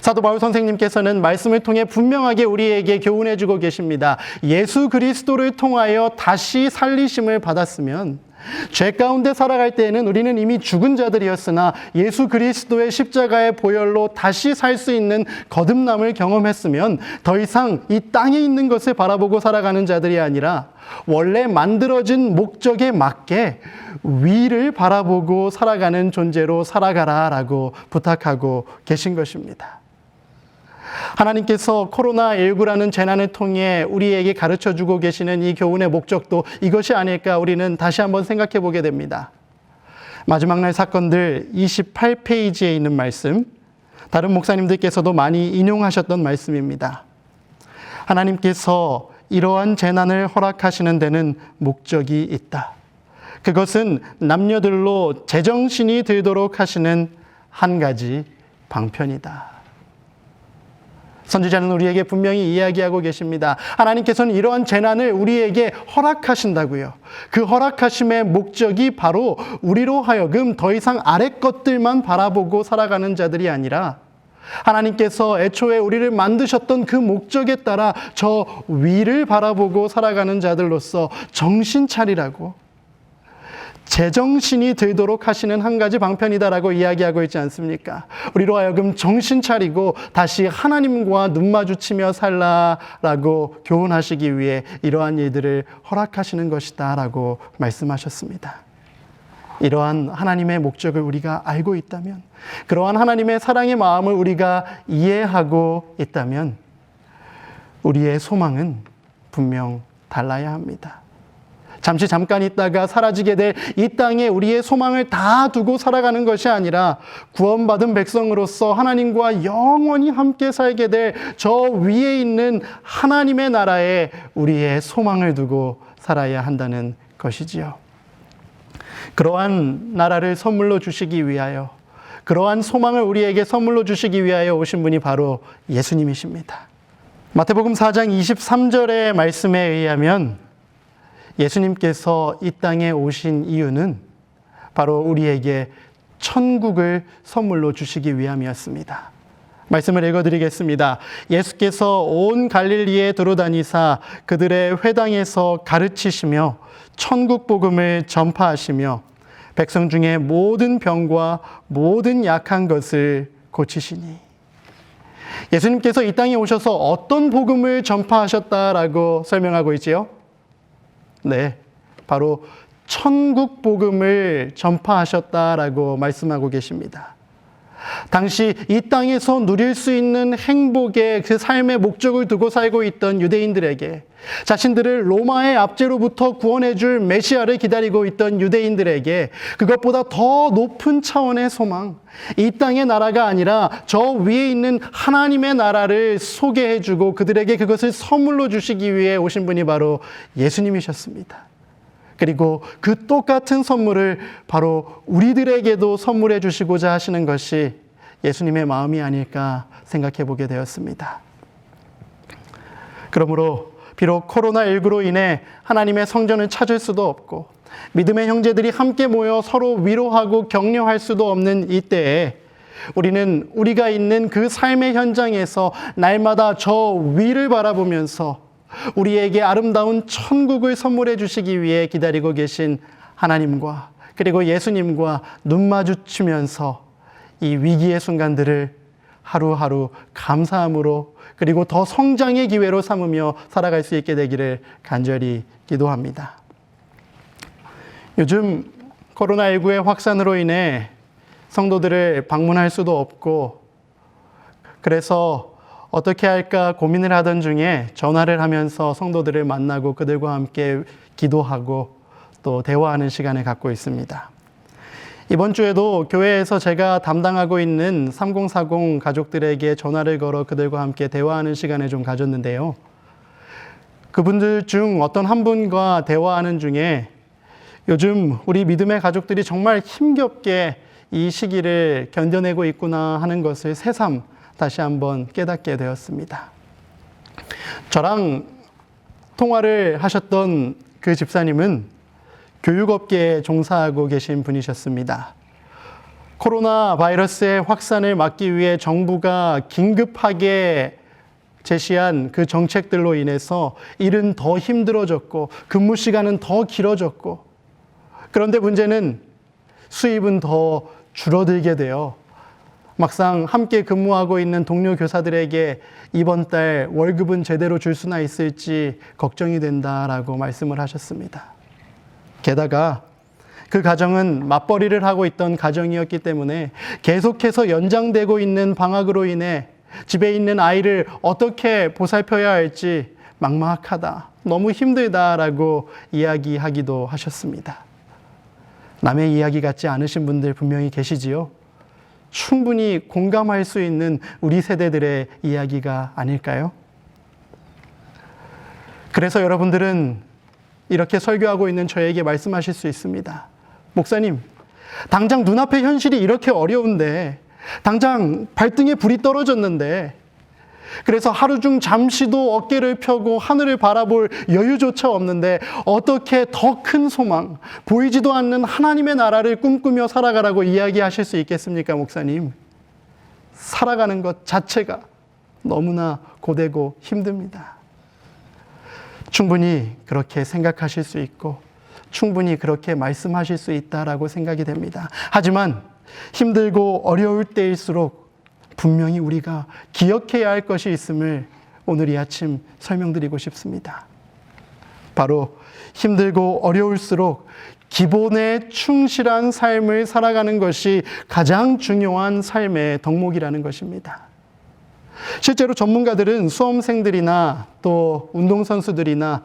사도 바울 선생님께서는 말씀을 통해 분명하게 우리에게 교훈해 주고 계십니다. 예수 그리스도를 통하여 다시 살리심을 받았으면 죄 가운데 살아갈 때에는 우리는 이미 죽은 자들이었으나 예수 그리스도의 십자가의 보혈로 다시 살 수 있는 거듭남을 경험했으면 더 이상 이 땅에 있는 것을 바라보고 살아가는 자들이 아니라 원래 만들어진 목적에 맞게 위를 바라보고 살아가는 존재로 살아가라라고 부탁하고 계신 것입니다. 하나님께서 코로나19라는 재난을 통해 우리에게 가르쳐주고 계시는 이 교훈의 목적도 이것이 아닐까 우리는 다시 한번 생각해 보게 됩니다. 마지막 날 사건들 28페이지에 있는 말씀, 다른 목사님들께서도 많이 인용하셨던 말씀입니다. 하나님께서 이러한 재난을 허락하시는 데는 목적이 있다. 그것은 남녀들로 제정신이 들도록 하시는 한 가지 방편이다. 선지자는 우리에게 분명히 이야기하고 계십니다. 하나님께서는 이러한 재난을 우리에게 허락하신다고요. 그 허락하심의 목적이 바로 우리로 하여금 더 이상 아래 것들만 바라보고 살아가는 자들이 아니라 하나님께서 애초에 우리를 만드셨던 그 목적에 따라 저 위를 바라보고 살아가는 자들로서 정신 차리라고, 제정신이 들도록 하시는 한 가지 방편이다라고 이야기하고 있지 않습니까? 우리로 하여금 정신 차리고 다시 하나님과 눈 마주치며 살라라고 교훈하시기 위해 이러한 일들을 허락하시는 것이다라고 말씀하셨습니다. 이러한 하나님의 목적을 우리가 알고 있다면, 그러한 하나님의 사랑의 마음을 우리가 이해하고 있다면 우리의 소망은 분명 달라야 합니다. 잠깐 있다가 사라지게 될 이 땅에 우리의 소망을 다 두고 살아가는 것이 아니라 구원받은 백성으로서 하나님과 영원히 함께 살게 될 저 위에 있는 하나님의 나라에 우리의 소망을 두고 살아야 한다는 것이지요. 그러한 나라를 선물로 주시기 위하여, 그러한 소망을 우리에게 선물로 주시기 위하여 오신 분이 바로 예수님이십니다. 마태복음 4장 23절의 말씀에 의하면 예수님께서 이 땅에 오신 이유는 바로 우리에게 천국을 선물로 주시기 위함이었습니다. 말씀을 읽어드리겠습니다. 예수께서 온 갈릴리에 두루다니사 그들의 회당에서 가르치시며 천국 복음을 전파하시며 백성 중에 모든 병과 모든 약한 것을 고치시니. 예수님께서 이 땅에 오셔서 어떤 복음을 전파하셨다라고 설명하고 있지요? 네, 바로 천국 복음을 전파하셨다라고 말씀하고 계십니다. 당시 이 땅에서 누릴 수 있는 행복의 그 삶의 목적을 두고 살고 있던 유대인들에게, 자신들을 로마의 압제로부터 구원해 줄 메시아를 기다리고 있던 유대인들에게 그것보다 더 높은 차원의 소망, 이 땅의 나라가 아니라 저 위에 있는 하나님의 나라를 소개해 주고 그들에게 그것을 선물로 주시기 위해 오신 분이 바로 예수님이셨습니다. 그리고 그 똑같은 선물을 바로 우리들에게도 선물해 주시고자 하시는 것이 예수님의 마음이 아닐까 생각해 보게 되었습니다. 그러므로 비록 코로나19로 인해 하나님의 성전을 찾을 수도 없고 믿음의 형제들이 함께 모여 서로 위로하고 격려할 수도 없는 이때에 우리는 우리가 있는 그 삶의 현장에서 날마다 저 위를 바라보면서 우리에게 아름다운 천국을 선물해 주시기 위해 기다리고 계신 하나님과 그리고 예수님과 눈 마주치면서 이 위기의 순간들을 하루하루 감사함으로 그리고 더 성장의 기회로 삼으며 살아갈 수 있게 되기를 간절히 기도합니다. 요즘 코로나19의 확산으로 인해 성도들을 방문할 수도 없고 그래서 어떻게 할까 고민을 하던 중에 전화를 하면서 성도들을 만나고 그들과 함께 기도하고 또 대화하는 시간을 갖고 있습니다. 이번 주에도 교회에서 제가 담당하고 있는 3040 가족들에게 전화를 걸어 그들과 함께 대화하는 시간을 좀 가졌는데요. 그분들 중 어떤 한 분과 대화하는 중에 요즘 우리 믿음의 가족들이 정말 힘겹게 이 시기를 견뎌내고 있구나 하는 것을 새삼 다시 한번 깨닫게 되었습니다. 저랑 통화를 하셨던 그 집사님은 교육업계에 종사하고 계신 분이셨습니다. 코로나 바이러스의 확산을 막기 위해 정부가 긴급하게 제시한 그 정책들로 인해서 일은 더 힘들어졌고 근무 시간은 더 길어졌고 그런데 문제는 수입은 더 줄어들게 되어 막상 함께 근무하고 있는 동료 교사들에게 이번 달 월급은 제대로 줄 수나 있을지 걱정이 된다라고 말씀을 하셨습니다. 게다가 그 가정은 맞벌이를 하고 있던 가정이었기 때문에 계속해서 연장되고 있는 방학으로 인해 집에 있는 아이를 어떻게 보살펴야 할지 막막하다, 너무 힘들다라고 이야기하기도 하셨습니다. 남의 이야기 같지 않으신 분들 분명히 계시지요? 충분히 공감할 수 있는 우리 세대들의 이야기가 아닐까요? 그래서 여러분들은 이렇게 설교하고 있는 저에게 말씀하실 수 있습니다. 목사님, 당장 눈앞의 현실이 이렇게 어려운데, 당장 발등에 불이 떨어졌는데, 그래서 하루 중 잠시도 어깨를 펴고 하늘을 바라볼 여유조차 없는데 어떻게 더 큰 소망, 보이지도 않는 하나님의 나라를 꿈꾸며 살아가라고 이야기하실 수 있겠습니까, 목사님? 살아가는 것 자체가 너무나 고되고 힘듭니다. 충분히 그렇게 생각하실 수 있고 충분히 그렇게 말씀하실 수 있다라고 생각이 됩니다. 하지만 힘들고 어려울 때일수록 분명히 우리가 기억해야 할 것이 있음을 오늘 이 아침 설명드리고 싶습니다. 바로 힘들고 어려울수록 기본에 충실한 삶을 살아가는 것이 가장 중요한 삶의 덕목이라는 것입니다. 실제로 전문가들은 수험생들이나 또 운동선수들이나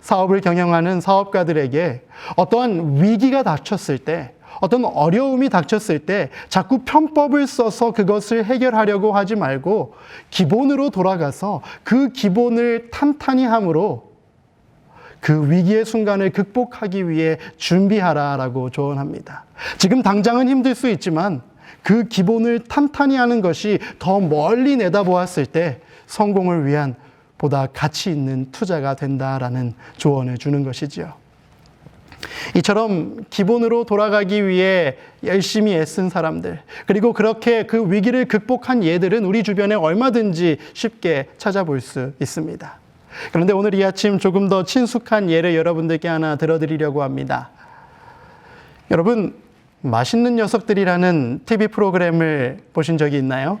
사업을 경영하는 사업가들에게 어떠한 위기가 닥쳤을 때, 어떤 어려움이 닥쳤을 때 자꾸 편법을 써서 그것을 해결하려고 하지 말고 기본으로 돌아가서 그 기본을 탄탄히 함으로 그 위기의 순간을 극복하기 위해 준비하라라고 조언합니다. 지금 당장은 힘들 수 있지만 그 기본을 탄탄히 하는 것이 더 멀리 내다보았을 때 성공을 위한 보다 가치 있는 투자가 된다라는 조언을 주는 것이지요. 이처럼 기본으로 돌아가기 위해 열심히 애쓴 사람들, 그리고 그렇게 그 위기를 극복한 예들은 우리 주변에 얼마든지 쉽게 찾아볼 수 있습니다. 그런데 오늘 이 아침 조금 더 친숙한 예를 여러분들께 하나 들어드리려고 합니다. 여러분, 맛있는 녀석들이라는 TV 프로그램을 보신 적이 있나요?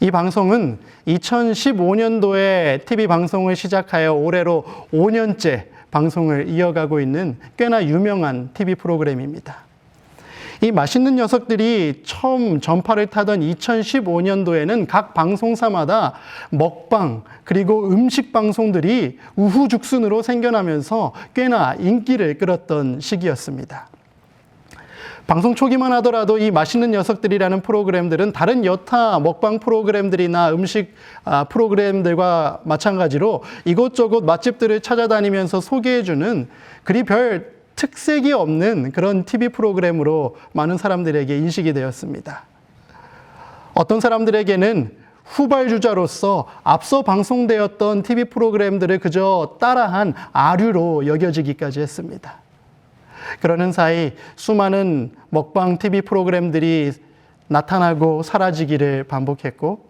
이 방송은 2015년도에 TV 방송을 시작하여 올해로 5년째 방송을 이어가고 있는 꽤나 유명한 TV 프로그램입니다. 이 맛있는 녀석들이 처음 전파를 타던 2015년도에는 각 방송사마다 먹방 그리고 음식 방송들이 우후죽순으로 생겨나면서 꽤나 인기를 끌었던 시기였습니다. 방송 초기만 하더라도 이 맛있는 녀석들이라는 프로그램들은 다른 여타 먹방 프로그램들이나 음식 프로그램들과 마찬가지로 이곳저곳 맛집들을 찾아다니면서 소개해주는 그리 별 특색이 없는 그런 TV 프로그램으로 많은 사람들에게 인식이 되었습니다. 어떤 사람들에게는 후발주자로서 앞서 방송되었던 TV 프로그램들을 그저 따라한 아류로 여겨지기까지 했습니다. 그러는 사이 수많은 먹방 TV 프로그램들이 나타나고 사라지기를 반복했고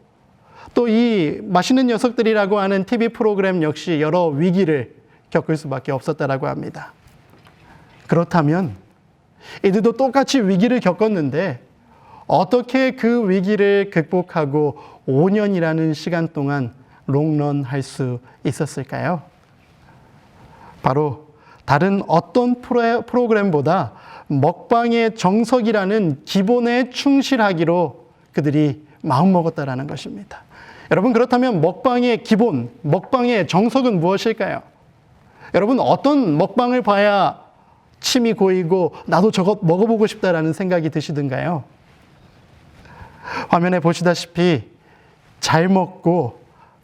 또 이 맛있는 녀석들이라고 하는 TV 프로그램 역시 여러 위기를 겪을 수밖에 없었다라고 합니다. 그렇다면 이들도 똑같이 위기를 겪었는데 어떻게 그 위기를 극복하고 5년이라는 시간 동안 롱런할 수 있었을까요? 바로 다른 어떤 프로그램보다 먹방의 정석이라는 기본에 충실하기로 그들이 마음먹었다라는 것입니다. 여러분, 그렇다면 먹방의 기본, 먹방의 정석은 무엇일까요? 여러분, 어떤 먹방을 봐야 침이 고이고 나도 저것 먹어보고 싶다라는 생각이 드시던가요? 화면에 보시다시피 잘 먹고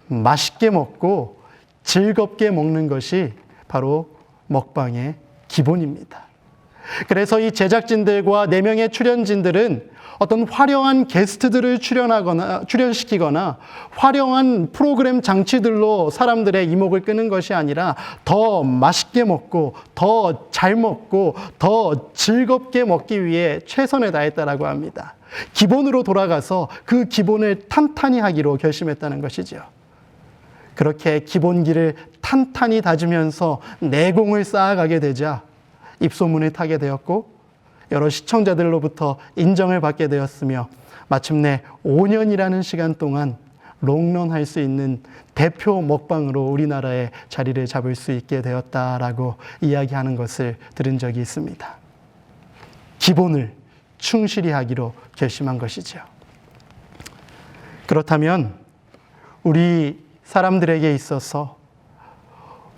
맛있게 먹고 즐겁게 먹는 것이 바로 먹방의 기본입니다. 그래서 이 제작진들과 4명의 출연진들은 어떤 화려한 게스트들을 출연시키거나 화려한 프로그램 장치들로 사람들의 이목을 끄는 것이 아니라 더 맛있게 먹고 더 잘 먹고 더 즐겁게 먹기 위해 최선을 다했다라고 합니다. 기본으로 돌아가서 그 기본을 탄탄히 하기로 결심했다는 것이죠. 그렇게 기본기를 탄탄히 다지면서 내공을 쌓아가게 되자 입소문을 타게 되었고 여러 시청자들로부터 인정을 받게 되었으며 마침내 5년이라는 시간 동안 롱런할 수 있는 대표 먹방으로 우리나라에 자리를 잡을 수 있게 되었다라고 이야기하는 것을 들은 적이 있습니다. 기본을 충실히 하기로 결심한 것이죠. 그렇다면 우리 사람들에게 있어서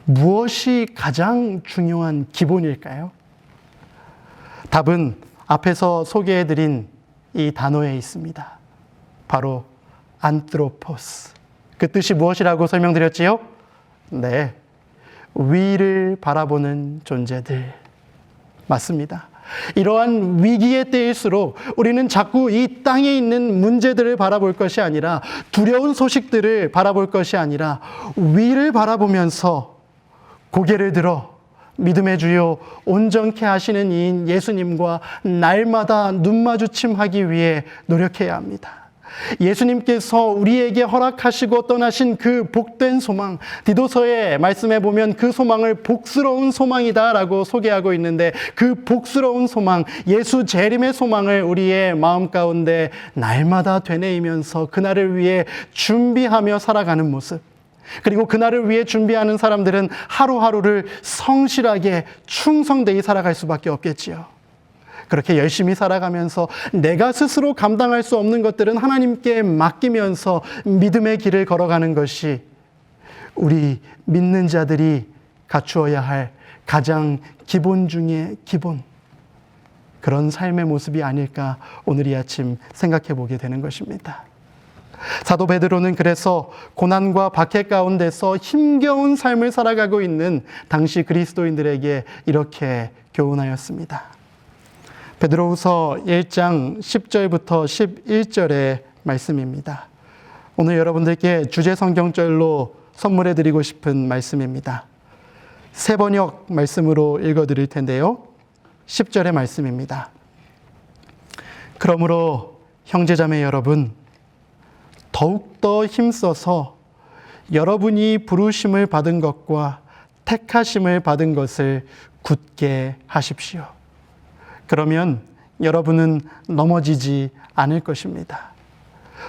무엇이 가장 중요한 기본일까요? 답은 앞에서 소개해드린 이 단어에 있습니다. 바로 안트로포스. 그 뜻이 무엇이라고 설명드렸지요? 네, 위를 바라보는 존재들. 맞습니다. 이러한 위기의 때일수록 우리는 자꾸 이 땅에 있는 문제들을 바라볼 것이 아니라, 두려운 소식들을 바라볼 것이 아니라 위를 바라보면서 고개를 들어 믿음의 주요 온전케 하시는 이인 예수님과 날마다 눈마주침하기 위해 노력해야 합니다. 예수님께서 우리에게 허락하시고 떠나신 그 복된 소망, 디도서의 말씀에 보면 그 소망을 복스러운 소망이다라고 소개하고 있는데, 그 복스러운 소망, 예수 재림의 소망을 우리의 마음 가운데 날마다 되뇌이면서 그날을 위해 준비하며 살아가는 모습, 그리고 그날을 위해 준비하는 사람들은 하루하루를 성실하게 충성되이 살아갈 수밖에 없겠지요. 그렇게 열심히 살아가면서 내가 스스로 감당할 수 없는 것들은 하나님께 맡기면서 믿음의 길을 걸어가는 것이 우리 믿는 자들이 갖추어야 할 가장 기본 중에 기본, 그런 삶의 모습이 아닐까 오늘 이 아침 생각해 보게 되는 것입니다. 사도 베드로는 그래서 고난과 박해 가운데서 힘겨운 삶을 살아가고 있는 당시 그리스도인들에게 이렇게 교훈하였습니다. 베드로후서 1장 10절부터 11절의 말씀입니다. 오늘 여러분들께 주제 성경절로 선물해 드리고 싶은 말씀입니다. 세 번역 말씀으로 읽어 드릴 텐데요. 10절의 말씀입니다. 그러므로 형제자매 여러분, 더욱더 힘써서 여러분이 부르심을 받은 것과 택하심을 받은 것을 굳게 하십시오. 그러면 여러분은 넘어지지 않을 것입니다.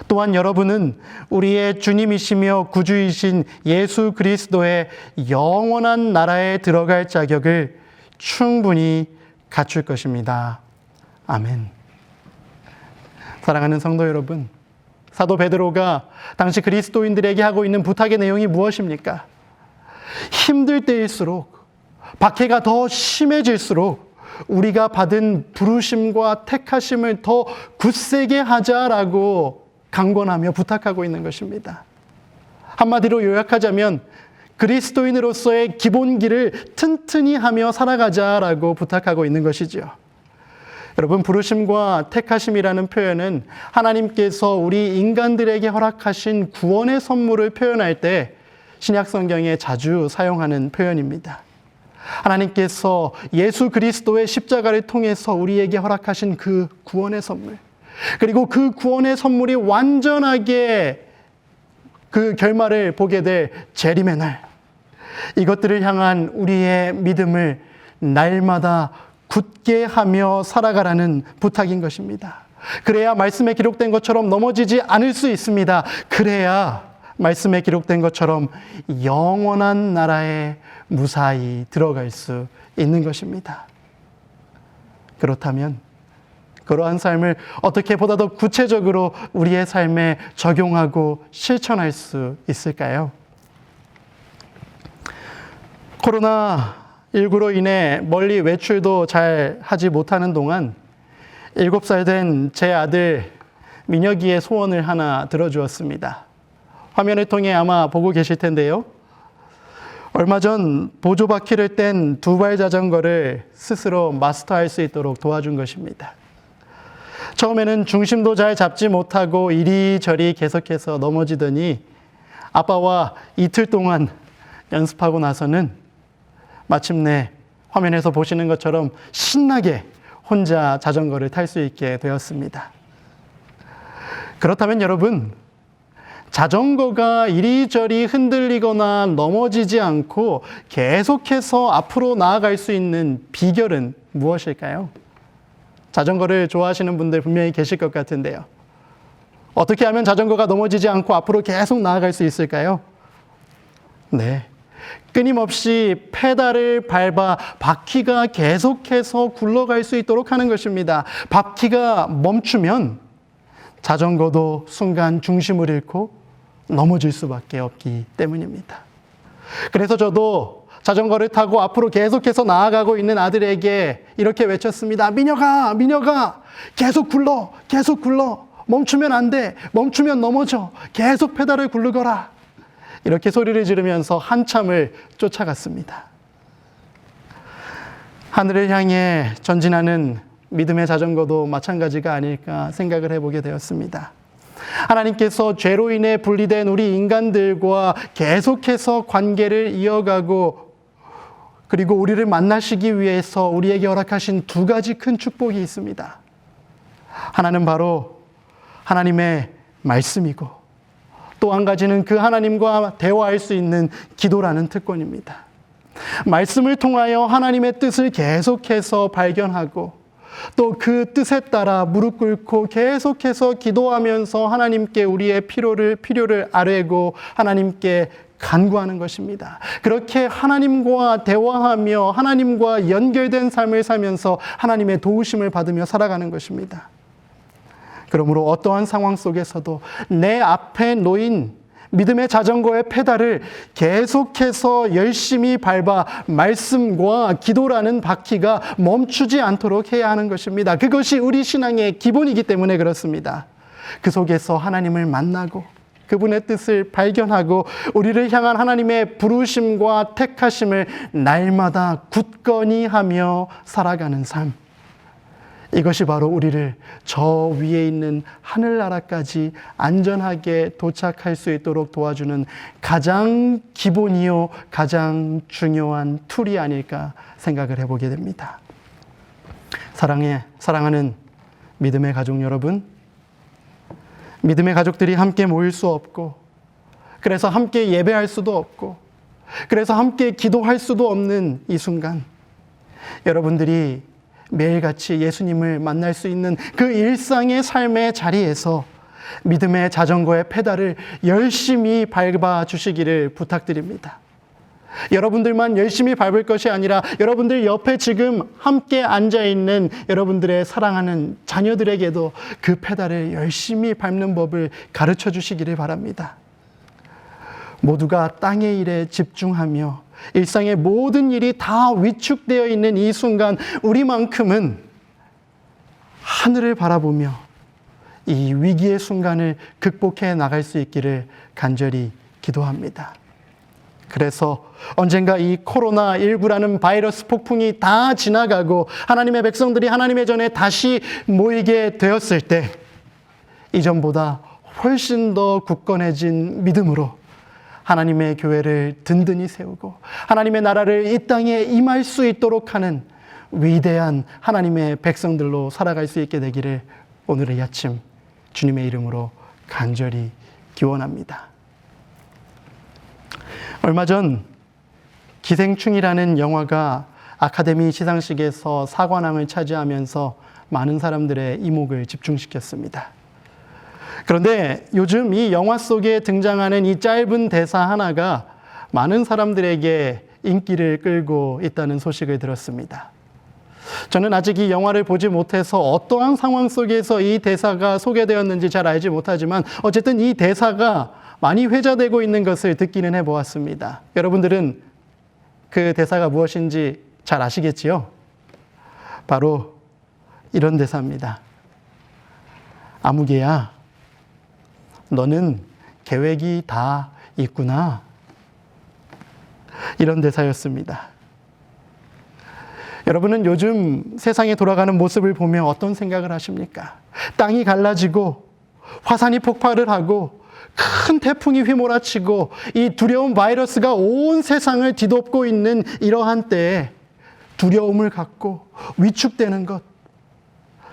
또한 여러분은 우리의 주님이시며 구주이신 예수 그리스도의 영원한 나라에 들어갈 자격을 충분히 갖출 것입니다. 아멘. 사랑하는 성도 여러분, 사도 베드로가 당시 그리스도인들에게 하고 있는 부탁의 내용이 무엇입니까? 힘들 때일수록, 박해가 더 심해질수록 우리가 받은 부르심과 택하심을 더 굳세게 하자라고 강권하며 부탁하고 있는 것입니다. 한마디로 요약하자면 그리스도인으로서의 기본 길을 튼튼히 하며 살아가자라고 부탁하고 있는 것이죠. 여러분, 부르심과 택하심이라는 표현은 하나님께서 우리 인간들에게 허락하신 구원의 선물을 표현할 때 신약 성경에 자주 사용하는 표현입니다. 하나님께서 예수 그리스도의 십자가를 통해서 우리에게 허락하신 그 구원의 선물, 그리고 그 구원의 선물이 완전하게 그 결말을 보게 될 재림의 날, 이것들을 향한 우리의 믿음을 날마다 굳게 하며 살아가라는 부탁인 것입니다. 그래야 말씀에 기록된 것처럼 넘어지지 않을 수 있습니다. 그래야 말씀에 기록된 것처럼 영원한 나라에 무사히 들어갈 수 있는 것입니다. 그렇다면 그러한 삶을 어떻게 보다 더 구체적으로 우리의 삶에 적용하고 실천할 수 있을까요? 코로나19로 인해 멀리 외출도 잘 하지 못하는 동안 7살 된 제 아들 민혁이의 소원을 하나 들어주었습니다. 화면을 통해 아마 보고 계실 텐데요. 얼마 전 보조바퀴를 뗀 두발 자전거를 스스로 마스터할 수 있도록 도와준 것입니다. 처음에는 중심도 잘 잡지 못하고 이리저리 계속해서 넘어지더니 아빠와 이틀 동안 연습하고 나서는 마침내 화면에서 보시는 것처럼 신나게 혼자 자전거를 탈 수 있게 되었습니다. 그렇다면 여러분, 자전거가 이리저리 흔들리거나 넘어지지 않고 계속해서 앞으로 나아갈 수 있는 비결은 무엇일까요? 자전거를 좋아하시는 분들 분명히 계실 것 같은데요. 어떻게 하면 자전거가 넘어지지 않고 앞으로 계속 나아갈 수 있을까요? 네. 끊임없이 페달을 밟아 바퀴가 계속해서 굴러갈 수 있도록 하는 것입니다. 바퀴가 멈추면 자전거도 순간 중심을 잃고 넘어질 수밖에 없기 때문입니다. 그래서 저도 자전거를 타고 앞으로 계속해서 나아가고 있는 아들에게 이렇게 외쳤습니다. 민혁아, 민혁아, 계속 굴러, 계속 굴러. 멈추면 안 돼. 멈추면 넘어져. 계속 페달을 굴르거라. 이렇게 소리를 지르면서 한참을 쫓아갔습니다. 하늘을 향해 전진하는 믿음의 자전거도 마찬가지가 아닐까 생각을 해보게 되었습니다. 하나님께서 죄로 인해 분리된 우리 인간들과 계속해서 관계를 이어가고 그리고 우리를 만나시기 위해서 우리에게 허락하신 두 가지 큰 축복이 있습니다. 하나는 바로 하나님의 말씀이고 또 한 가지는 그 하나님과 대화할 수 있는 기도라는 특권입니다. 말씀을 통하여 하나님의 뜻을 계속해서 발견하고 또 그 뜻에 따라 무릎 꿇고 계속해서 기도하면서 하나님께 우리의 필요를 아뢰고 하나님께 간구하는 것입니다. 그렇게 하나님과 대화하며 하나님과 연결된 삶을 살면서 하나님의 도우심을 받으며 살아가는 것입니다. 그러므로 어떠한 상황 속에서도 내 앞에 놓인 믿음의 자전거의 페달을 계속해서 열심히 밟아 말씀과 기도라는 바퀴가 멈추지 않도록 해야 하는 것입니다. 그것이 우리 신앙의 기본이기 때문에 그렇습니다. 그 속에서 하나님을 만나고 그분의 뜻을 발견하고 우리를 향한 하나님의 부르심과 택하심을 날마다 굳건히 하며 살아가는 삶. 이것이 바로 우리를 저 위에 있는 하늘나라까지 안전하게 도착할 수 있도록 도와주는 가장 기본이요 가장 중요한 툴이 아닐까 생각을 해보게 됩니다. 사랑하는 믿음의 가족 여러분, 믿음의 가족들이 함께 모일 수 없고 그래서 함께 예배할 수도 없고 그래서 함께 기도할 수도 없는 이 순간, 여러분들이 매일같이 예수님을 만날 수 있는 그 일상의 삶의 자리에서 믿음의 자전거의 페달을 열심히 밟아 주시기를 부탁드립니다. 여러분들만 열심히 밟을 것이 아니라 여러분들 옆에 지금 함께 앉아있는 여러분들의 사랑하는 자녀들에게도 그 페달을 열심히 밟는 법을 가르쳐 주시기를 바랍니다. 모두가 땅의 일에 집중하며 일상의 모든 일이 다 위축되어 있는 이 순간 우리만큼은 하늘을 바라보며 이 위기의 순간을 극복해 나갈 수 있기를 간절히 기도합니다. 그래서 언젠가 이 코로나19라는 바이러스 폭풍이 다 지나가고 하나님의 백성들이 하나님의 전에 다시 모이게 되었을 때 이전보다 훨씬 더 굳건해진 믿음으로 하나님의 교회를 든든히 세우고 하나님의 나라를 이 땅에 임할 수 있도록 하는 위대한 하나님의 백성들로 살아갈 수 있게 되기를 오늘의 아침 주님의 이름으로 간절히 기원합니다. 얼마 전 기생충이라는 영화가 아카데미 시상식에서 사관왕을 차지하면서 많은 사람들의 이목을 집중시켰습니다. 그런데 요즘 이 영화 속에 등장하는 이 짧은 대사 하나가 많은 사람들에게 인기를 끌고 있다는 소식을 들었습니다. 저는 아직 이 영화를 보지 못해서 어떠한 상황 속에서 이 대사가 소개되었는지 잘 알지 못하지만 어쨌든 이 대사가 많이 회자되고 있는 것을 듣기는 해보았습니다. 여러분들은 그 대사가 무엇인지 잘 아시겠지요? 바로 이런 대사입니다. 아무개야, 너는 계획이 다 있구나. 이런 대사였습니다. 여러분은 요즘 세상에 돌아가는 모습을 보며 어떤 생각을 하십니까? 땅이 갈라지고 화산이 폭발을 하고 큰 태풍이 휘몰아치고 이 두려운 바이러스가 온 세상을 뒤덮고 있는 이러한 때에 두려움을 갖고 위축되는 것,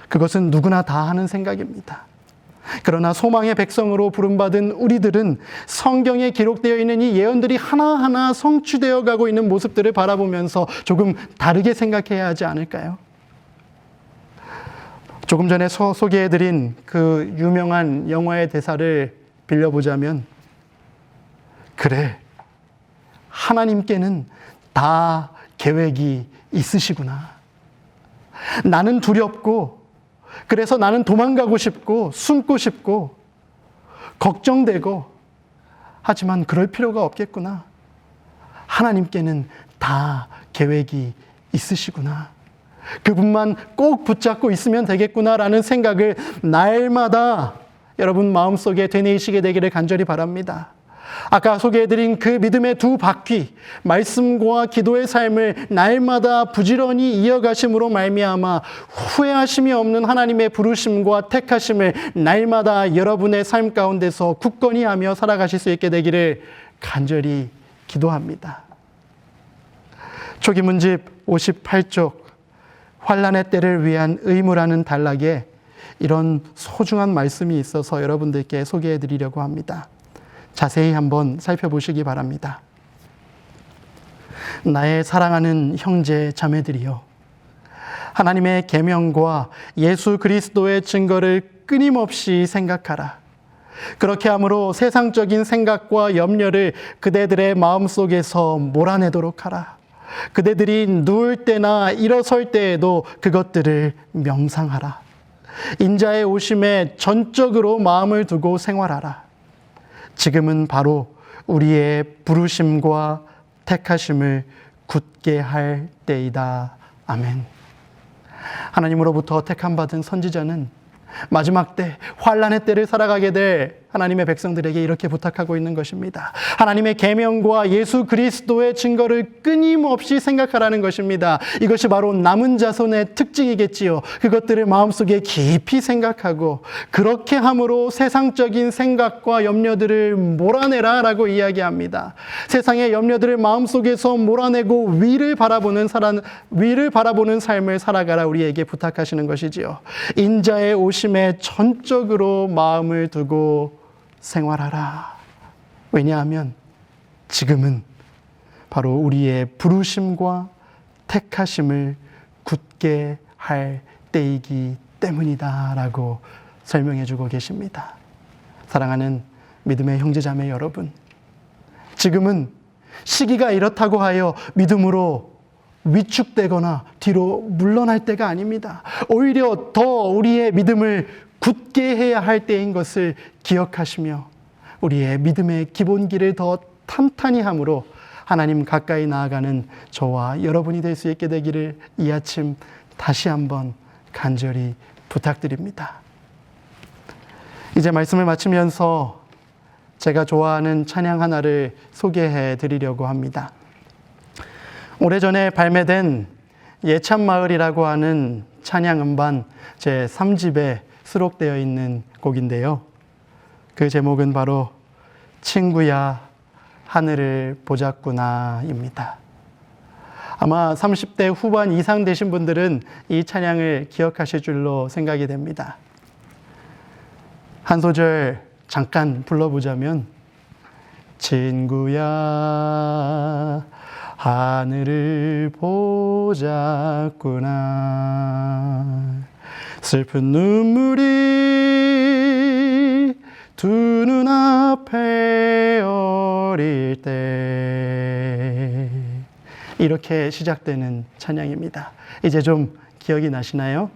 그것은 누구나 다 하는 생각입니다. 그러나 소망의 백성으로 부름받은 우리들은 성경에 기록되어 있는 이 예언들이 하나하나 성취되어 가고 있는 모습들을 바라보면서 조금 다르게 생각해야 하지 않을까요? 조금 전에 소개해드린 그 유명한 영화의 대사를 빌려보자면, 그래, 하나님께는 다 계획이 있으시구나. 나는 두렵고 그래서 나는 도망가고 싶고 숨고 싶고 걱정되고, 하지만 그럴 필요가 없겠구나. 하나님께는 다 계획이 있으시구나. 그분만 꼭 붙잡고 있으면 되겠구나라는 생각을 날마다 여러분 마음속에 되뇌이시게 되기를 간절히 바랍니다. 아까 소개해드린 그 믿음의 두 바퀴, 말씀과 기도의 삶을 날마다 부지런히 이어가심으로 말미암아 후회하심이 없는 하나님의 부르심과 택하심을 날마다 여러분의 삶 가운데서 굳건히 하며 살아가실 수 있게 되기를 간절히 기도합니다. 초기문집 58쪽 환난의 때를 위한 의무라는 단락에 이런 소중한 말씀이 있어서 여러분들께 소개해 드리려고 합니다. 자세히 한번 살펴보시기 바랍니다. 나의 사랑하는 형제 자매들이여, 하나님의 계명과 예수 그리스도의 증거를 끊임없이 생각하라. 그렇게 함으로 세상적인 생각과 염려를 그대들의 마음속에서 몰아내도록 하라. 그대들이 누울 때나 일어설 때에도 그것들을 명상하라. 인자의 오심에 전적으로 마음을 두고 생활하라. 지금은 바로 우리의 부르심과 택하심을 굳게 할 때이다. 아멘. 하나님으로부터 택함받은 선지자는 마지막 때, 환난의 때를 살아가게 될 하나님의 백성들에게 이렇게 부탁하고 있는 것입니다. 하나님의 계명과 예수 그리스도의 증거를 끊임없이 생각하라는 것입니다. 이것이 바로 남은 자손의 특징이겠지요. 그것들을 마음속에 깊이 생각하고 그렇게 함으로 세상적인 생각과 염려들을 몰아내라라고 이야기합니다. 세상의 염려들을 마음속에서 몰아내고 위를 바라보는 삶을 살아가라 우리에게 부탁하시는 것이지요. 인자의 오심에 전적으로 마음을 두고 생활하라. 왜냐하면 지금은 바로 우리의 부르심과 택하심을 굳게 할 때이기 때문이다 라고 설명해 주고 계십니다. 사랑하는 믿음의 형제자매 여러분, 지금은 시기가 이렇다고 하여 믿음으로 위축되거나 뒤로 물러날 때가 아닙니다. 오히려 더 우리의 믿음을 굳게 해야 할 때인 것을 기억하시며 우리의 믿음의 기본기를 더 탄탄히 함으로 하나님 가까이 나아가는 저와 여러분이 될 수 있게 되기를 이 아침 다시 한번 간절히 부탁드립니다. 이제 말씀을 마치면서 제가 좋아하는 찬양 하나를 소개해 드리려고 합니다. 오래전에 발매된 예찬마을이라고 하는 찬양 음반 제 3집에 수록되어 있는 곡인데요. 그 제목은 바로 친구야 하늘을 보자꾸나입니다. 아마 30대 후반 이상 되신 분들은 이 찬양을 기억하실 줄로 생각이 됩니다. 한 소절 잠깐 불러보자면, 친구야 하늘을 보자꾸나, 슬픈 눈물이 두 눈앞에 어릴 때, 이렇게 시작되는 찬양입니다. 이제 좀 기억이 나시나요?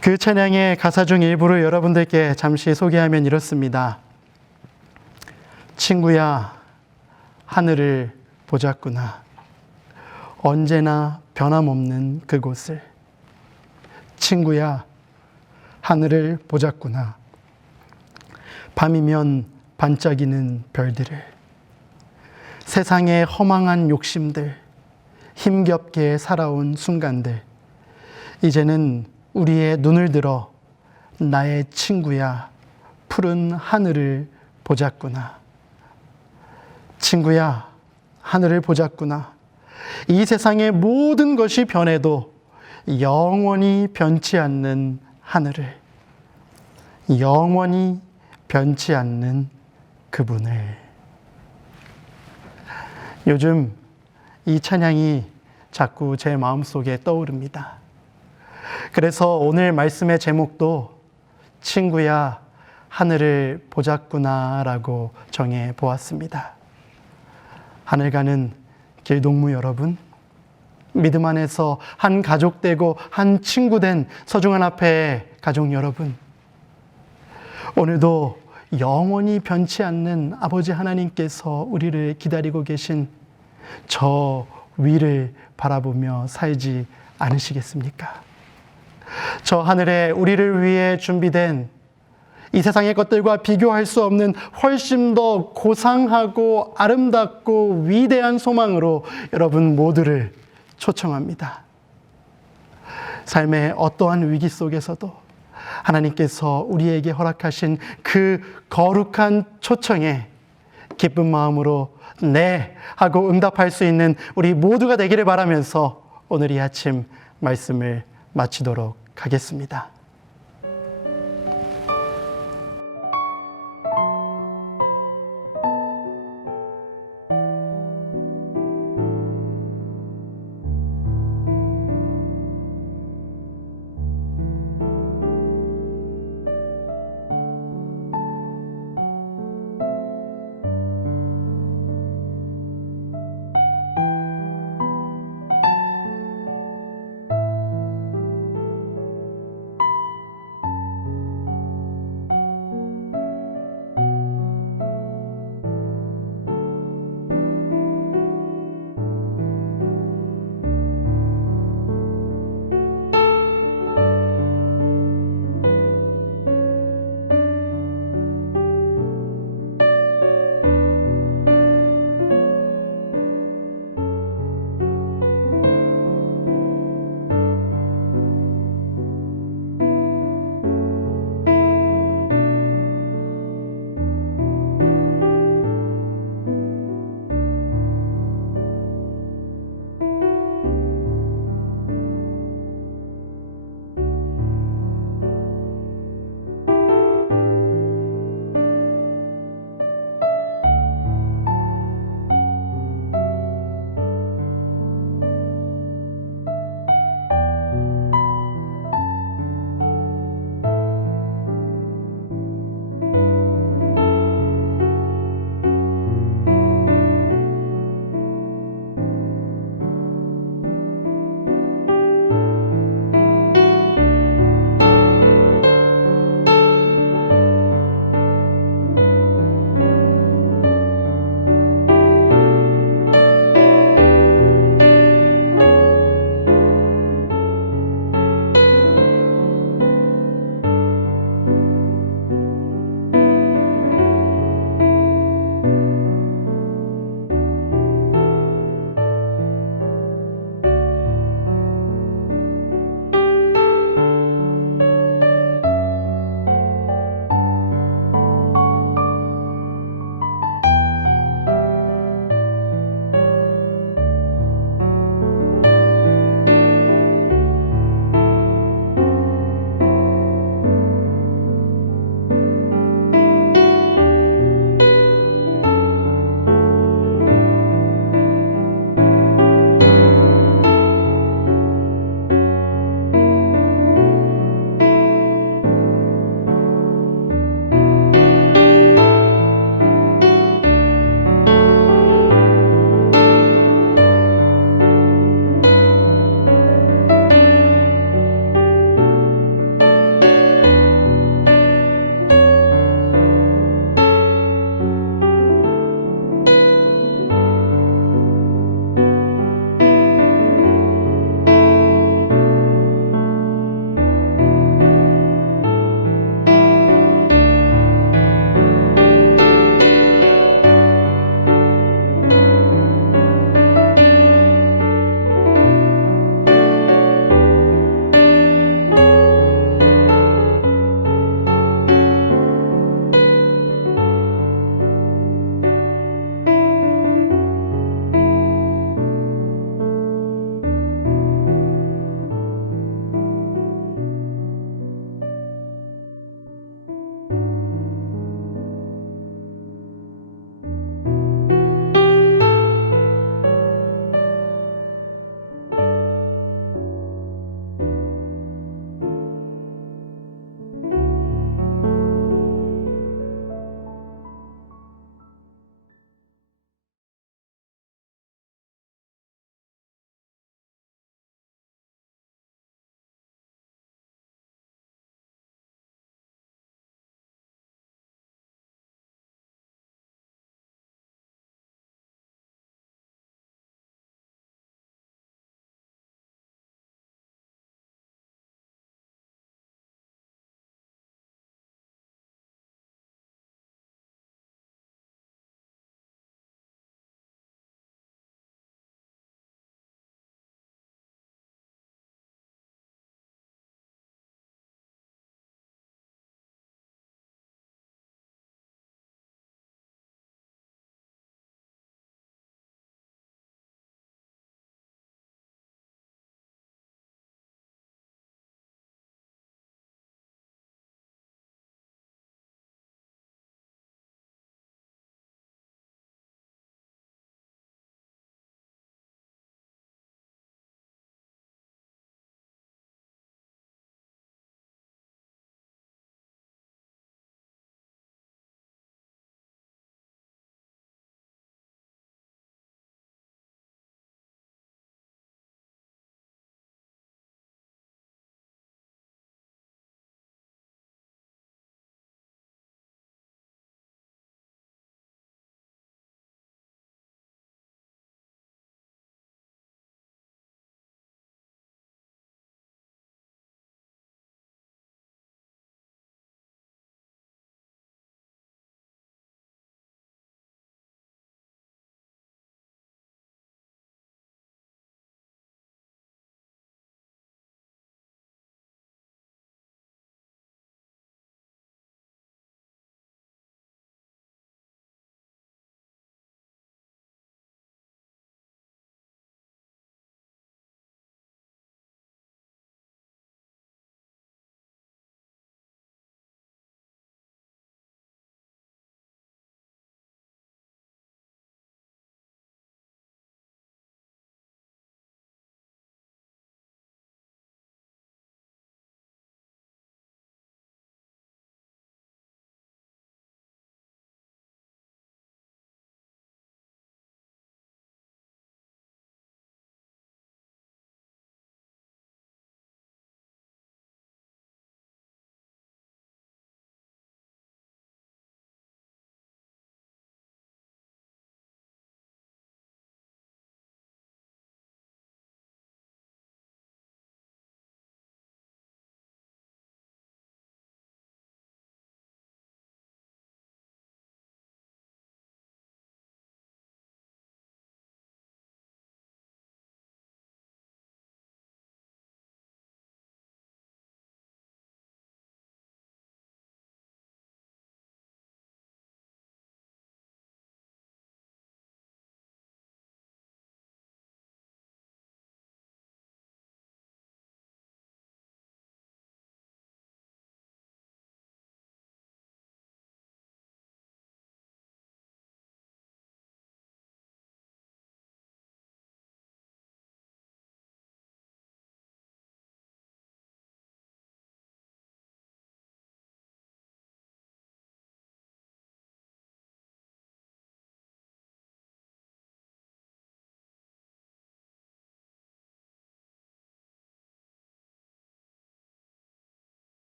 그 찬양의 가사 중 일부를 여러분들께 잠시 소개하면 이렇습니다. 친구야 하늘을 보자꾸나, 언제나 변함없는 그곳을. 친구야 하늘을 보자꾸나, 밤이면 반짝이는 별들을. 세상의 허망한 욕심들, 힘겹게 살아온 순간들, 이제는 우리의 눈을 들어 나의 친구야 푸른 하늘을 보자꾸나. 친구야 하늘을 보자꾸나, 이 세상의 모든 것이 변해도 영원히 변치 않는 하늘을, 영원히 변치 않는 그분을. 요즘 이 찬양이 자꾸 제 마음속에 떠오릅니다. 그래서 오늘 말씀의 제목도 친구야 하늘을 보자꾸나 라고 정해 보았습니다. 하늘 가는 길동무 여러분, 믿음 안에서 한 가족 되고 한 친구 된 서중한 앞에 가족 여러분, 오늘도 영원히 변치 않는 아버지 하나님께서 우리를 기다리고 계신 저 위를 바라보며 살지 않으시겠습니까? 저 하늘에 우리를 위해 준비된 이 세상의 것들과 비교할 수 없는 훨씬 더 고상하고 아름답고 위대한 소망으로 여러분 모두를 초청합니다. 삶의 어떠한 위기 속에서도 하나님께서 우리에게 허락하신 그 거룩한 초청에 기쁜 마음으로 네 하고 응답할 수 있는 우리 모두가 되기를 바라면서 오늘 이 아침 말씀을 마치도록 하겠습니다.